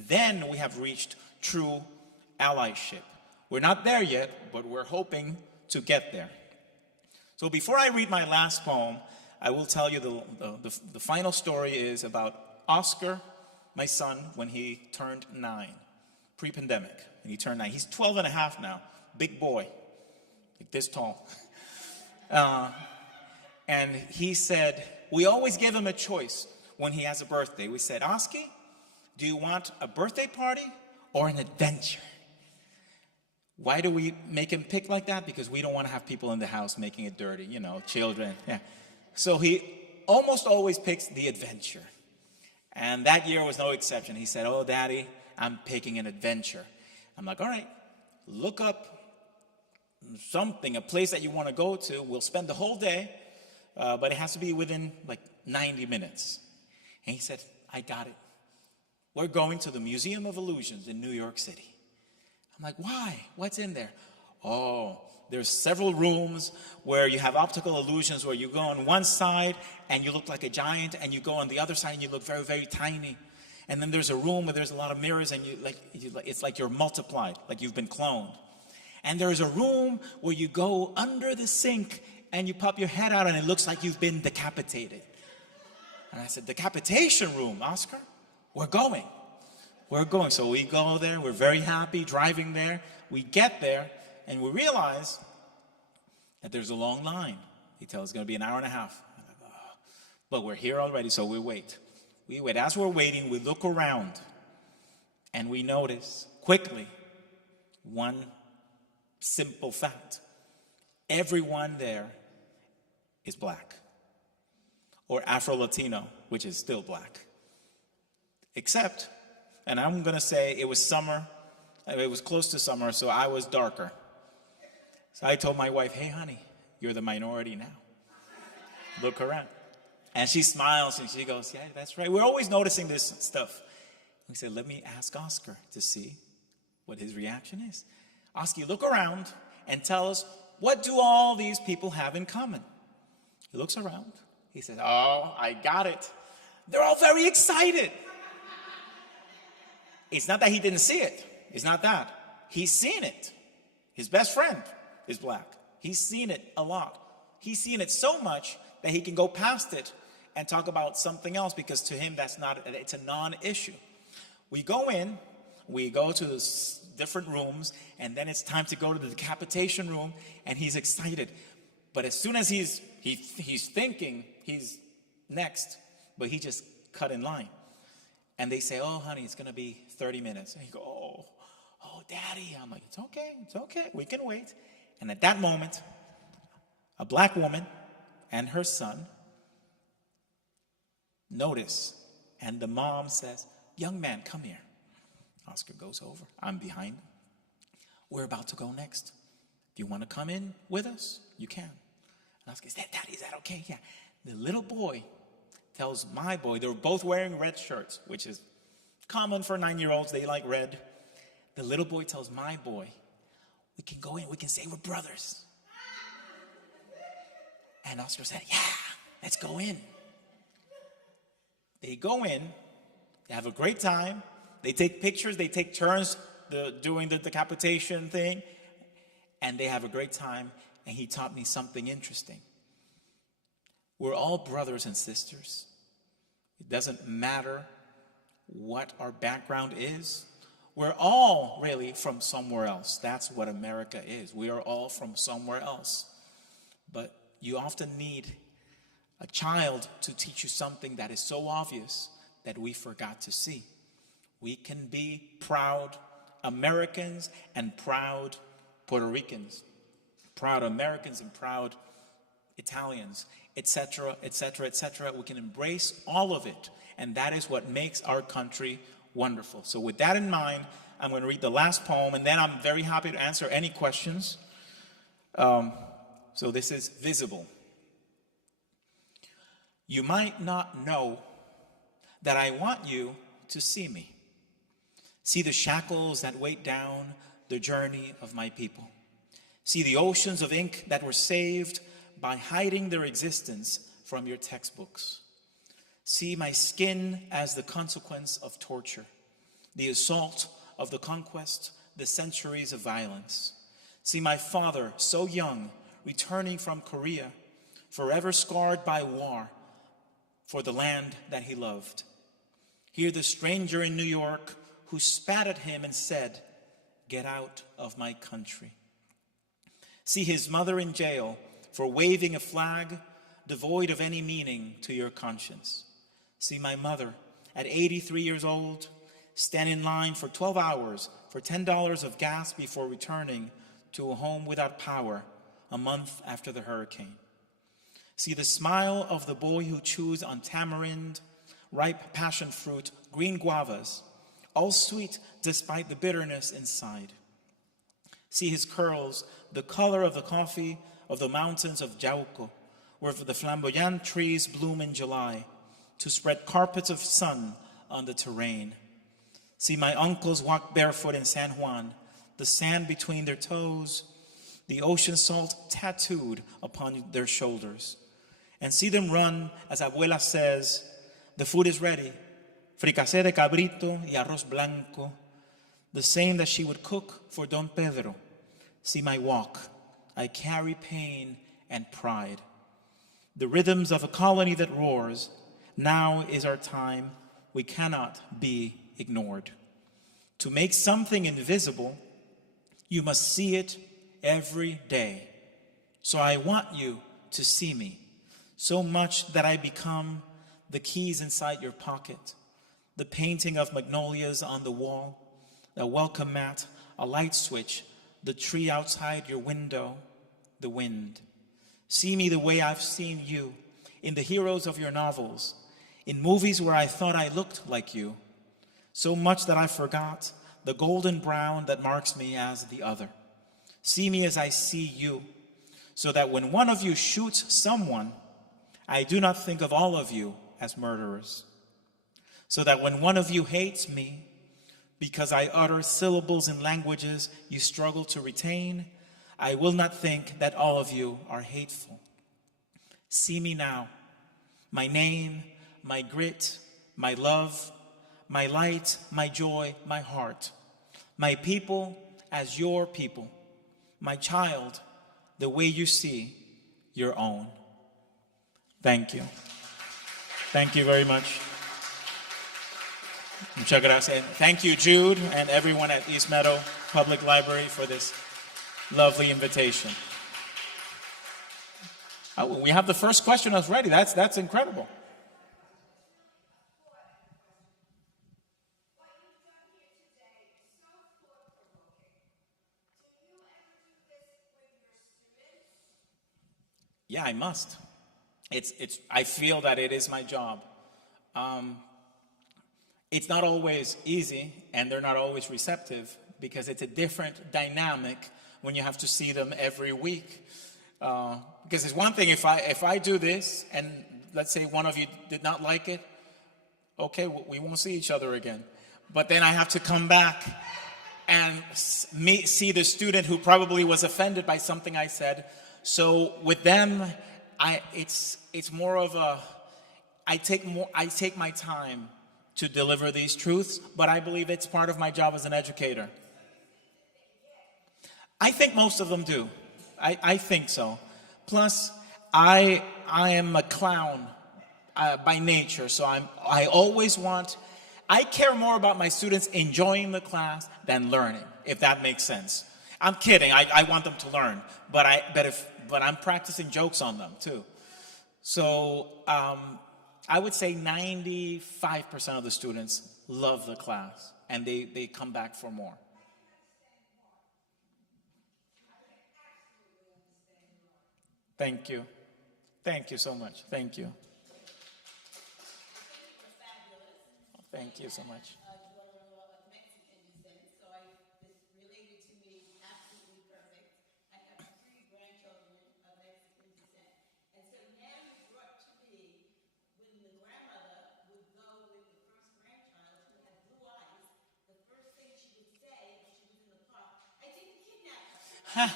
then we have reached true allyship. We're not there yet, but we're hoping to get there. So before I read my last poem, I will tell you the final story is about Oscar, my son, when he turned 9, pre-pandemic. And he turned 9. He's 12 and a half now, big boy, like this tall. And he said, we always give him a choice when he has a birthday. We said, Oski, do you want a birthday party or an adventure? Why do we make him pick like that? Because we don't want to have people in the house making it dirty, children. Yeah. So he almost always picks the adventure. And that year was no exception. He said, oh, Daddy, I'm picking an adventure. I'm like, all right, look up something, a place that you want to go to. We'll spend the whole day, but it has to be within like 90 minutes. And he said, I got it. We're going to the Museum of Illusions in New York City. I'm like, why? What's in there? Oh, there's several rooms where you have optical illusions where you go on one side and you look like a giant, and you go on the other side and you look very, very tiny. And then there's a room where there's a lot of mirrors and it's like you're multiplied, like you've been cloned. And there's a room where you go under the sink and you pop your head out and it looks like you've been decapitated. And I said, decapitation room, Oscar? We're going. We're going. So we go there. We're very happy driving there. We get there and we realize that there's a long line. He tells us it's going to be an hour and a half. I'm like, oh. But we're here already, so we wait. We wait. As we're waiting, we look around and we notice quickly one simple fact. Everyone there is black, or Afro-Latino, which is still black. Except, and I'm going to say it was summer, it was close to summer, so I was darker. So I told my wife, hey, honey, you're the minority now. Look around. And she smiles and she goes, yeah, that's right. We're always noticing this stuff. We said, let me ask Oscar to see what his reaction is. Oscar, look around and tell us, what do all these people have in common? He looks around. He says, oh, I got it. They're all very excited. It's not that he didn't see it. It's not that. He's seen it. His best friend is black. He's seen it a lot. He's seen it so much that he can go past it and talk about something else, because to him it's a non-issue. We go in, we go to different rooms, and then it's time to go to the decapitation room, and he's excited. But as soon as he's thinking he's next, but he just cut in line. And they say, oh, honey, it's going to be 30 minutes. And he goes, oh, daddy. I'm like, it's okay, we can wait. And at that moment, a black woman and her son notice, and the mom says, young man, come here. Oscar goes over. I'm behind him. We're about to go next. If you want to come in with us, you can. And Oscar says, Daddy, is that okay? Yeah. The little boy tells my boy, they were both wearing red shirts, which is common for 9-year-olds. They like red. The little boy tells my boy, we can go in. We can say we're brothers. And Oscar said, yeah, let's go in. They go in. They have a great time. They take pictures. They take turns doing the decapitation thing. And they have a great time. And he taught me something interesting. We're all brothers and sisters. It doesn't matter what our background is. We're all really from somewhere else. That's what America is. We are all from somewhere else. But you often need a child to teach you something that is so obvious that we forgot to see. We can be proud Americans and proud Puerto Ricans, proud Americans and proud Italians, etc., etc., etc. We can embrace all of it, and that is what makes our country wonderful. So with that in mind, I'm going to read the last poem, and then I'm very happy to answer any questions. So this is Visible. You might not know that I want you to see me. See the shackles that weight down the journey of my people. See the oceans of ink that were saved by hiding their existence from your textbooks. See my skin as the consequence of torture, the assault of the conquest, the centuries of violence. See my father, so young, returning from Korea, forever scarred by war, for the land that he loved. Hear the stranger in New York who spat at him and said, "Get out of my country." See his mother in jail for waving a flag devoid of any meaning to your conscience. See my mother at 83 years old stand in line for 12 hours for $10 of gas before returning to a home without power a month after the hurricane. See the smile of the boy who chews on tamarind, ripe passion fruit, green guavas, all sweet despite the bitterness inside. See his curls, the color of the coffee of the mountains of Jauco, where the flamboyant trees bloom in July to spread carpets of sun on the terrain. See my uncles walk barefoot in San Juan, the sand between their toes, the ocean salt tattooed upon their shoulders. And see them run as Abuela says, the food is ready, fricasé de cabrito y arroz blanco, the same that she would cook for Don Pedro. See my walk, I carry pain and pride. The rhythms of a colony that roars, now is our time, we cannot be ignored. To make something invisible, you must see it every day. So I want you to see me, so much that I become the keys inside your pocket, the painting of magnolias on the wall, a welcome mat, a light switch, the tree outside your window, the wind. See me the way I've seen you, in the heroes of your novels, in movies where I thought I looked like you, so much that I forgot the golden brown that marks me as the other. See me as I see you, so that when one of you shoots someone, I do not think of all of you as murderers. So that when one of you hates me, because I utter syllables in languages you struggle to retain, I will not think that all of you are hateful. See me now, my name, my grit, my love, my light, my joy, my heart, my people as your people, my child, the way you see your own. Thank you. Thank you very much. Muchas gracias. Thank you, Jude, and everyone at East Meadow Public Library for this lovely invitation. Oh, we have the first question us ready. That's incredible. Yeah, I must. I feel that it is my job. It's not always easy, and they're not always receptive, because it's a different dynamic when you have to see them every week. Because it's one thing if I do this, and let's say one of you did not like it, okay, we won't see each other again. But then I have to come back and see the student who probably was offended by something I said. So with them, it's more of a, I take my time to deliver these truths, but I believe it's part of my job as an educator. I think most of them do. I think so. Plus, I am a clown by nature, so I always I care more about my students enjoying the class than learning, if that makes sense. I'm kidding. I want them to learn, but I'm practicing jokes on them too. So I would say 95% of the students love the class, and they come back for more. Thank you. Thank you so much. Thank you. Thank you so much. Mexican descent, so this related to me absolutely perfect. I have 3 grandchildren of Mexican descent. And so now you brought to me, when the grandmother would go with the first grandchild who had blue eyes, the first thing she would say if she was in the park, I didn't kidnap her.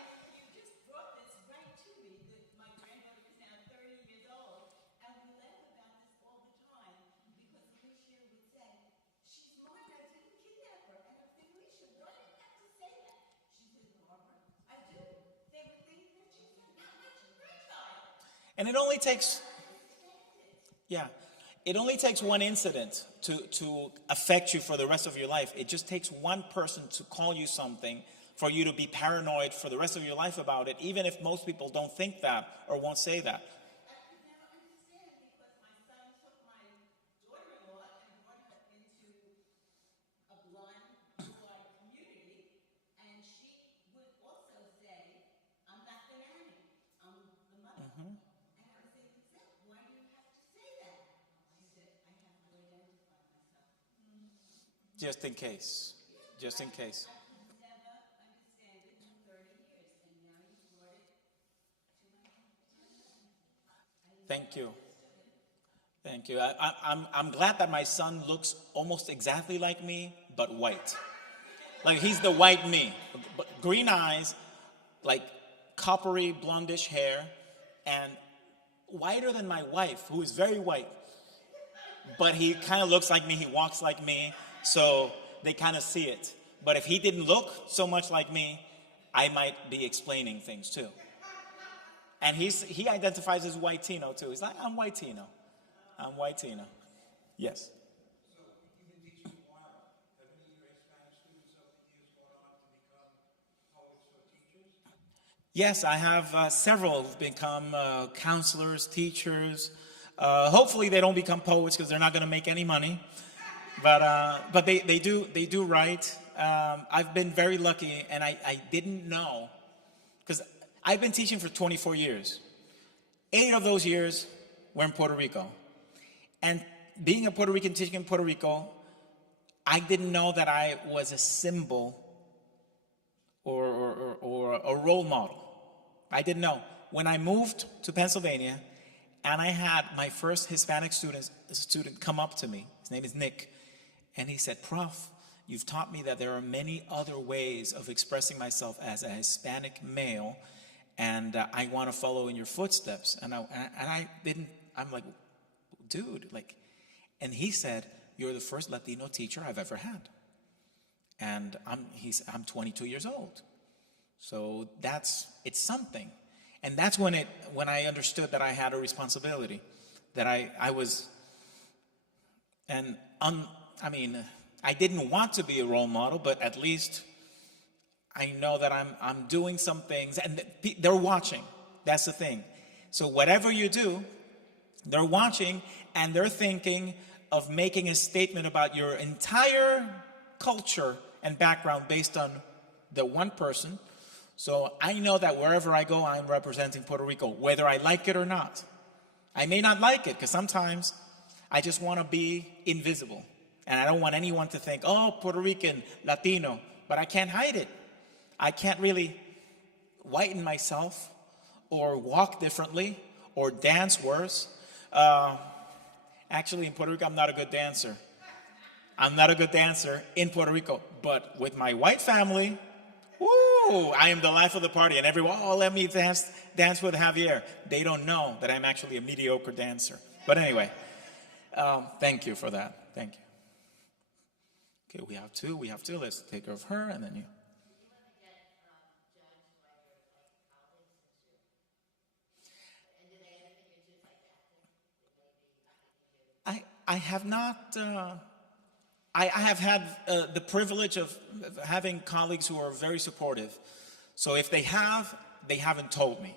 And you just brought this right to me, that my grandmother is now 30 years old, and we laugh about this all the time, because Alicia would say, she's mine, I didn't kidnap her. And I would think, Alicia, why do you have to say that? She said, Barbara, I do. They would think that she's not much grandchild. And it only takes, it only takes one incident to affect you for the rest of your life. It just takes one person to call you something for you to be paranoid for the rest of your life about it, even if most people don't think that or won't say that. I could never understand, because my son took my daughter-in-law and brought her into a blind, blue-eyed community, and she would also say, I'm not the nanny, I'm the mother. And I was saying, why do you have to say that? She said, I have to identify myself. Just in case. Just in case. I could never understand it in 30 years, and now you brought it to my attention. Thank you. Thank you. I'm glad that my son looks almost exactly like me, but white. Like he's the white me. Green eyes, like coppery blondish hair, and whiter than my wife, who is very white. But he kind of looks like me, he walks like me, so they kind of see it. But if he didn't look so much like me, I might be explaining things too. And he identifies as white-tino too. He's like, I'm white-tino. I'm white-tino. Yes. So you've been teaching a while. Have any of your Hispanic students over the years gone on to become poets or teachers? Yes, I have several who've become counselors, teachers. Hopefully they don't become poets because they're not going to make any money. But they do write. I've been very lucky, and I didn't know, because I've been teaching for 24 years. 8 of those years were in Puerto Rico. And being a Puerto Rican teaching in Puerto Rico, I didn't know that I was a symbol or a role model. I didn't know. When I moved to Pennsylvania, and I had my first Hispanic student come up to me, his name is Nick, and he said, Prof, you've taught me that there are many other ways of expressing myself as a Hispanic male, and I want to follow in your footsteps. And I'm like, dude, like, and he said, you're the first Latino teacher I've ever had. And I'm 22 years old. So it's something. And that's when I understood that I had a responsibility, that I was, and I didn't want to be a role model, but at least I know that I'm doing some things, and they're watching. That's the thing. So whatever you do, they're watching, and they're thinking of making a statement about your entire culture and background based on the one person. So I know that wherever I go, I'm representing Puerto Rico, whether I like it or not. I may not like it, because sometimes I just want to be invisible. And I don't want anyone to think, oh, Puerto Rican, Latino, but I can't hide it. I can't really whiten myself or walk differently or dance worse. Actually, in Puerto Rico, I'm not a good dancer. I'm not a good dancer in Puerto Rico, but with my white family, woo, I am the life of the party. And everyone, oh, let me dance with Javier. They don't know that I'm actually a mediocre dancer. But anyway, thank you for that. Thank you. Okay, we have two. Let's take care of her, and then you. I have not. I have had the privilege of having colleagues who are very supportive. So if they haven't told me.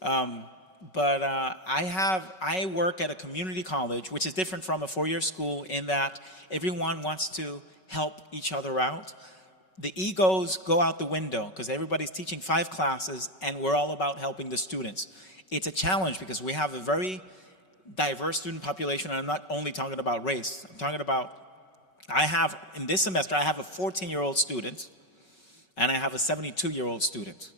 But I work at a community college, which is different from a 4-year school in that everyone wants to help each other out. The egos go out the window because everybody's teaching 5 classes and we're all about helping the students. It's a challenge because we have a very diverse student population, and I'm not only talking about race. I'm talking about, in this semester, I have a 14-year-old student and I have a 72-year-old student.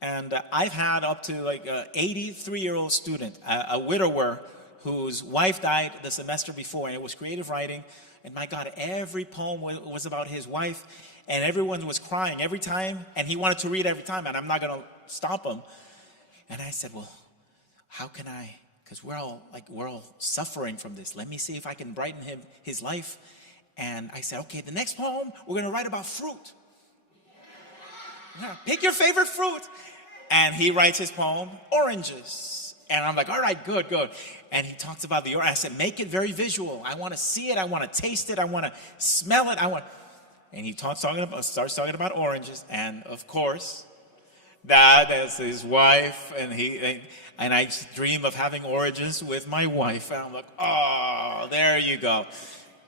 And I've had up to like an 83-year-old student, a widower whose wife died the semester before, and it was creative writing. And my God, every poem was about his wife, and everyone was crying every time, and he wanted to read every time, and I'm not going to stop him. And I said, well, how can I? Because we're all suffering from this. Let me see if I can brighten his life. And I said, okay, the next poem, we're going to write about fruit. Yeah, pick your favorite fruit. And he writes his poem, Oranges. And I'm like, all right, good. And he talks about the orange. I said, make it very visual. I want to see it. I want to taste it. I want to smell it. And he starts talking about oranges. And of course, that is his wife. And I just dream of having oranges with my wife. And I'm like, oh, there you go.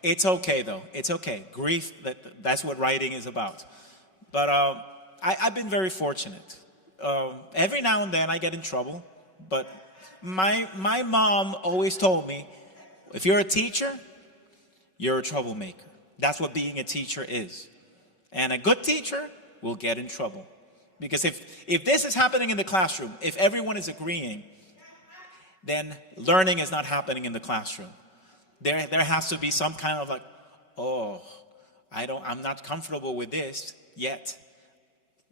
It's okay, though. It's okay. Grief, that's what writing is about. But I've been very fortunate. Every now and then I get in trouble, but my mom always told me, if you're a teacher, you're a troublemaker. That's what being a teacher is. And a good teacher will get in trouble. Because if this is happening in the classroom, if everyone is agreeing, then learning is not happening in the classroom. There has to be some kind of like, oh, I'm not comfortable with this yet.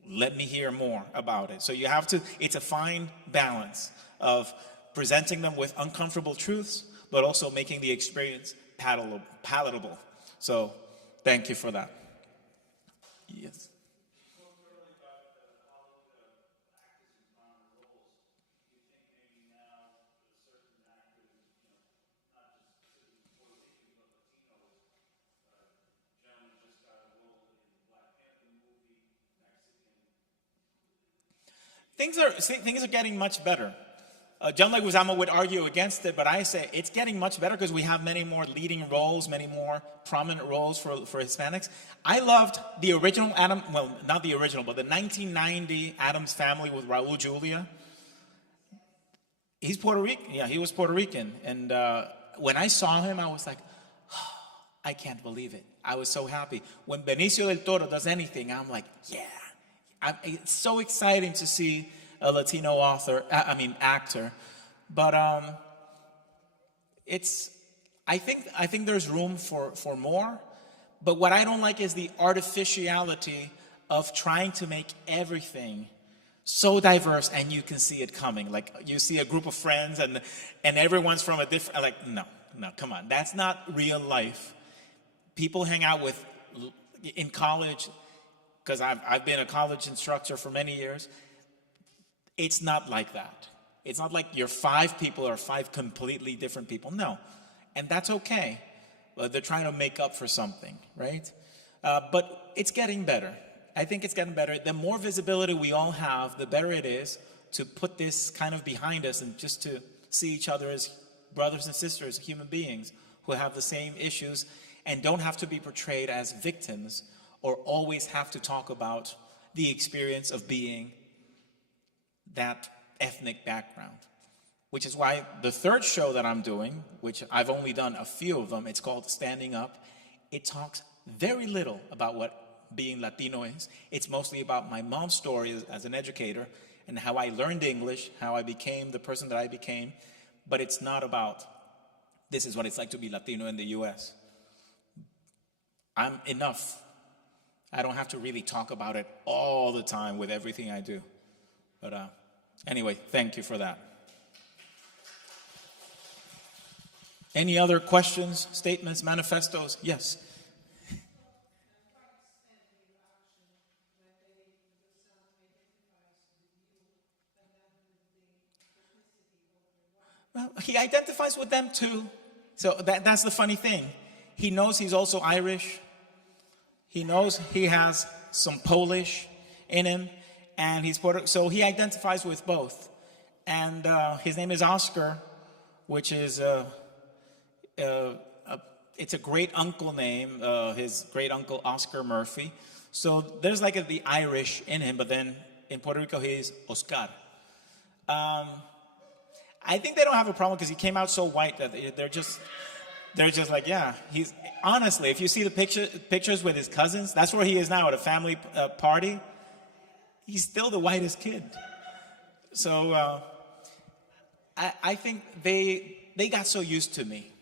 Let me hear more about it. So you have to, it's a fine balance of presenting them with uncomfortable truths, but also making the experience palatable. So thank you for that. Yes. Things are getting much better. John Leguizamo would argue against it, but I say it's getting much better because we have many more leading roles, many more prominent roles for Hispanics. I loved the original Adam, well, not the original, but the 1990 Addams Family with Raul Julia. He's Puerto Rican. Yeah, he was Puerto Rican. And when I saw him, I was like, oh, I can't believe it. I was so happy. When Benicio del Toro does anything, I'm like, yeah. It's so exciting to see a Latino actor, but I think there's room for more. But what I don't like is the artificiality of trying to make everything so diverse, and you can see it coming. Like you see a group of friends, and everyone's from a different. Like no, come on, that's not real life. People hang out with in college. Because I've been a college instructor for many years, it's not like that. It's not like you're 5 people or 5 completely different people. No, and that's okay. But they're trying to make up for something, right? But it's getting better. I think it's getting better. The more visibility we all have, the better it is to put this kind of behind us and just to see each other as brothers and sisters, human beings who have the same issues and don't have to be portrayed as victims or always have to talk about the experience of being that ethnic background. Which is why the third show that I'm doing, which I've only done a few of them, it's called Standing Up. It talks very little about what being Latino is. It's mostly about my mom's story as an educator and how I learned English, how I became the person that I became. But it's not about, this is what it's like to be Latino in the US. I'm enough. I don't have to really talk about it all the time with everything I do. But anyway, thank you for that. Any other questions, statements, manifestos? Yes. Well, he identifies with them too. So that's the funny thing. He knows he's also Irish. He knows he has some Polish in him, and he's Puerto. So he identifies with both. And his name is Oscar, which is it's a great uncle name. His great uncle Oscar Murphy. So there's like the Irish in him, but then in Puerto Rico he's Oscar. I think they don't have a problem because he came out so white that they're just like, yeah. He's honestly, if you see the pictures with his cousins, that's where he is now at a family party. He's still the whitest kid. So I think they got so used to me.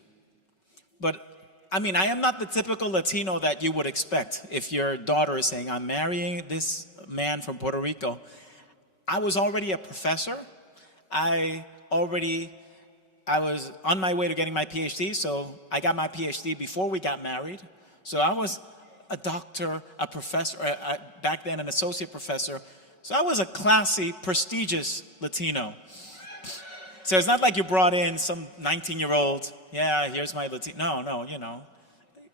But I mean, I am not the typical Latino that you would expect. If your daughter is saying, I'm marrying this man from Puerto Rico. I was already a professor. I was on my way to getting my PhD, so I got my PhD before we got married. So I was a doctor, a professor, back then an associate professor. So I was a classy, prestigious Latino. So it's not like you brought in some 19-year-old, yeah, here's my Latino. No, you know.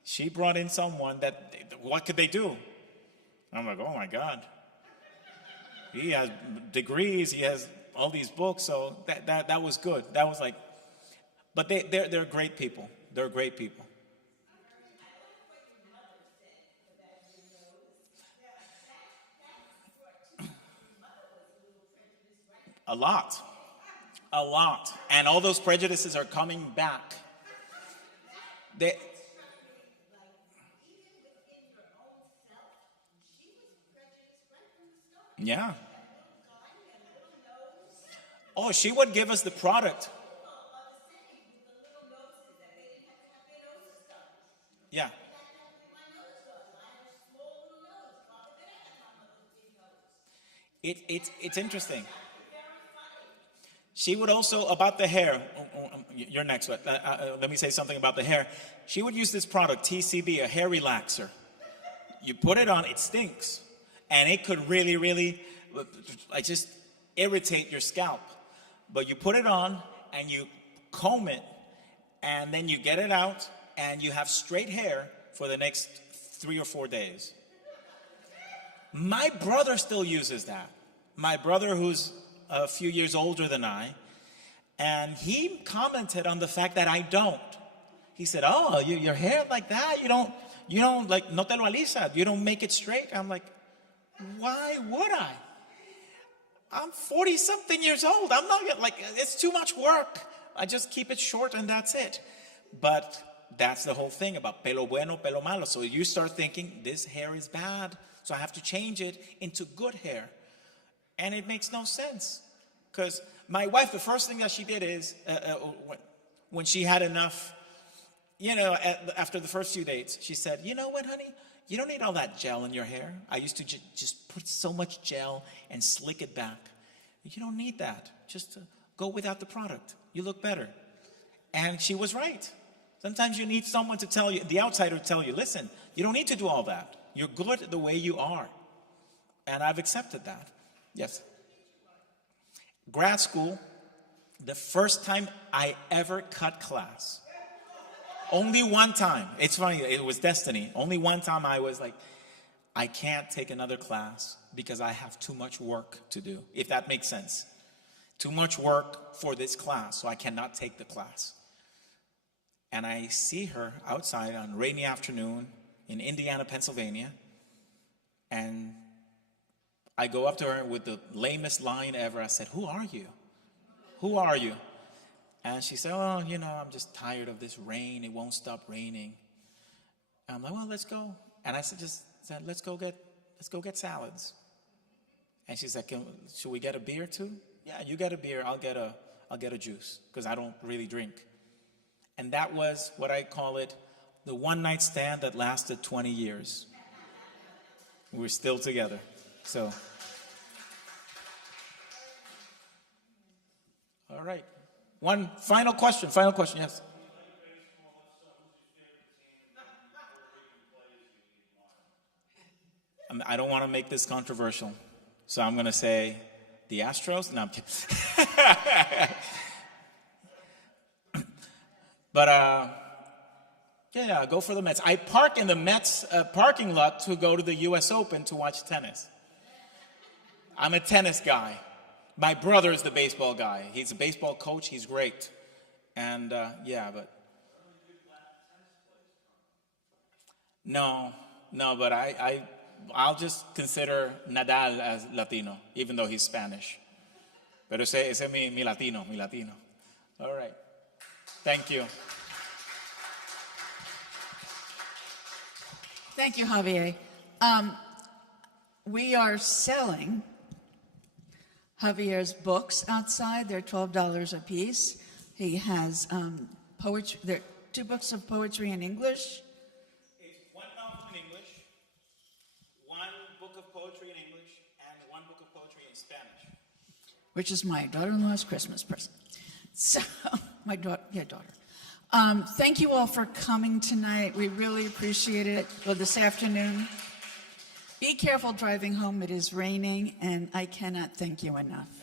She brought in someone that, what could they do? I'm like, oh my God. He has degrees, he has all these books, so that was good. That was like, but they're great people. They're great people. A lot. And all those prejudices are coming back. Yeah. Oh, she would give us the product. Yeah. It's interesting. She would also, about the hair, you're next, let me say something about the hair. She would use this product, TCB, a hair relaxer. You put it on, it stinks. And it could really, really, just irritate your scalp. But you put it on, and you comb it, and then you get it out, and you have straight hair for the next 3 or 4 days. My brother still uses that. My brother, who's a few years older than I, and he commented on the fact that I don't. He said, "Oh, your hair like that? You don't like, no te lo alisas, you don't make it straight?" I'm like, why would I? I'm 40-something years old. I'm not like, it's too much work. I just keep it short and that's it. But that's the whole thing about pelo bueno, pelo malo. So you start thinking, this hair is bad, so I have to change it into good hair. And it makes no sense. Because my wife, the first thing that she did is, when she had enough, after the first few dates, she said, "You know what, honey? You don't need all that gel in your hair. I used to just put so much gel and slick it back. You don't need that. Just go without the product. You look better." And she was right. Sometimes you need someone to tell you, the outsider to tell you, listen, you don't need to do all that. You're good the way you are. And I've accepted that. Yes. Grad school, the first time I ever cut class. Only one time. It's funny, it was destiny. Only one time I was like, I can't take another class because I have too much work to do, if that makes sense. Too much work for this class, so I cannot take the class. And I see her outside on a rainy afternoon in Indiana, Pennsylvania, and I go up to her with the lamest line ever. I said, "Who are you? Who are you?" And she said, "Oh, I'm just tired of this rain. It won't stop raining." And I'm like, "Well, let's go." And I said, let's go get salads. And she said, "Should we get a beer too?" "Yeah, you get a beer. I'll get a juice because I don't really drink." And that was what I call it, the one night stand that lasted 20 years. We're still together. So, all right. One final question, yes. I don't want to make this controversial, so I'm going to say the Astros. No, I'm kidding. But, go for the Mets. I park in the Mets parking lot to go to the U.S. Open to watch tennis. I'm a tennis guy. My brother is the baseball guy. He's a baseball coach. He's great. And, but... No, but I'll just consider Nadal as Latino, even though he's Spanish. Pero ese es mi Latino. All right. Thank you. Thank you, Javier. We are selling Javier's books outside. They're $12 a piece. He has poetry. There are 2 books of poetry in English. It's 1 novel in English, 1 book of poetry in English, and 1 book of poetry in Spanish. Which is my daughter-in-law's Christmas present. So, my daughter. Thank you all for coming tonight. We really appreciate it. Well, this afternoon. Be careful driving home. It is raining, and I cannot thank you enough.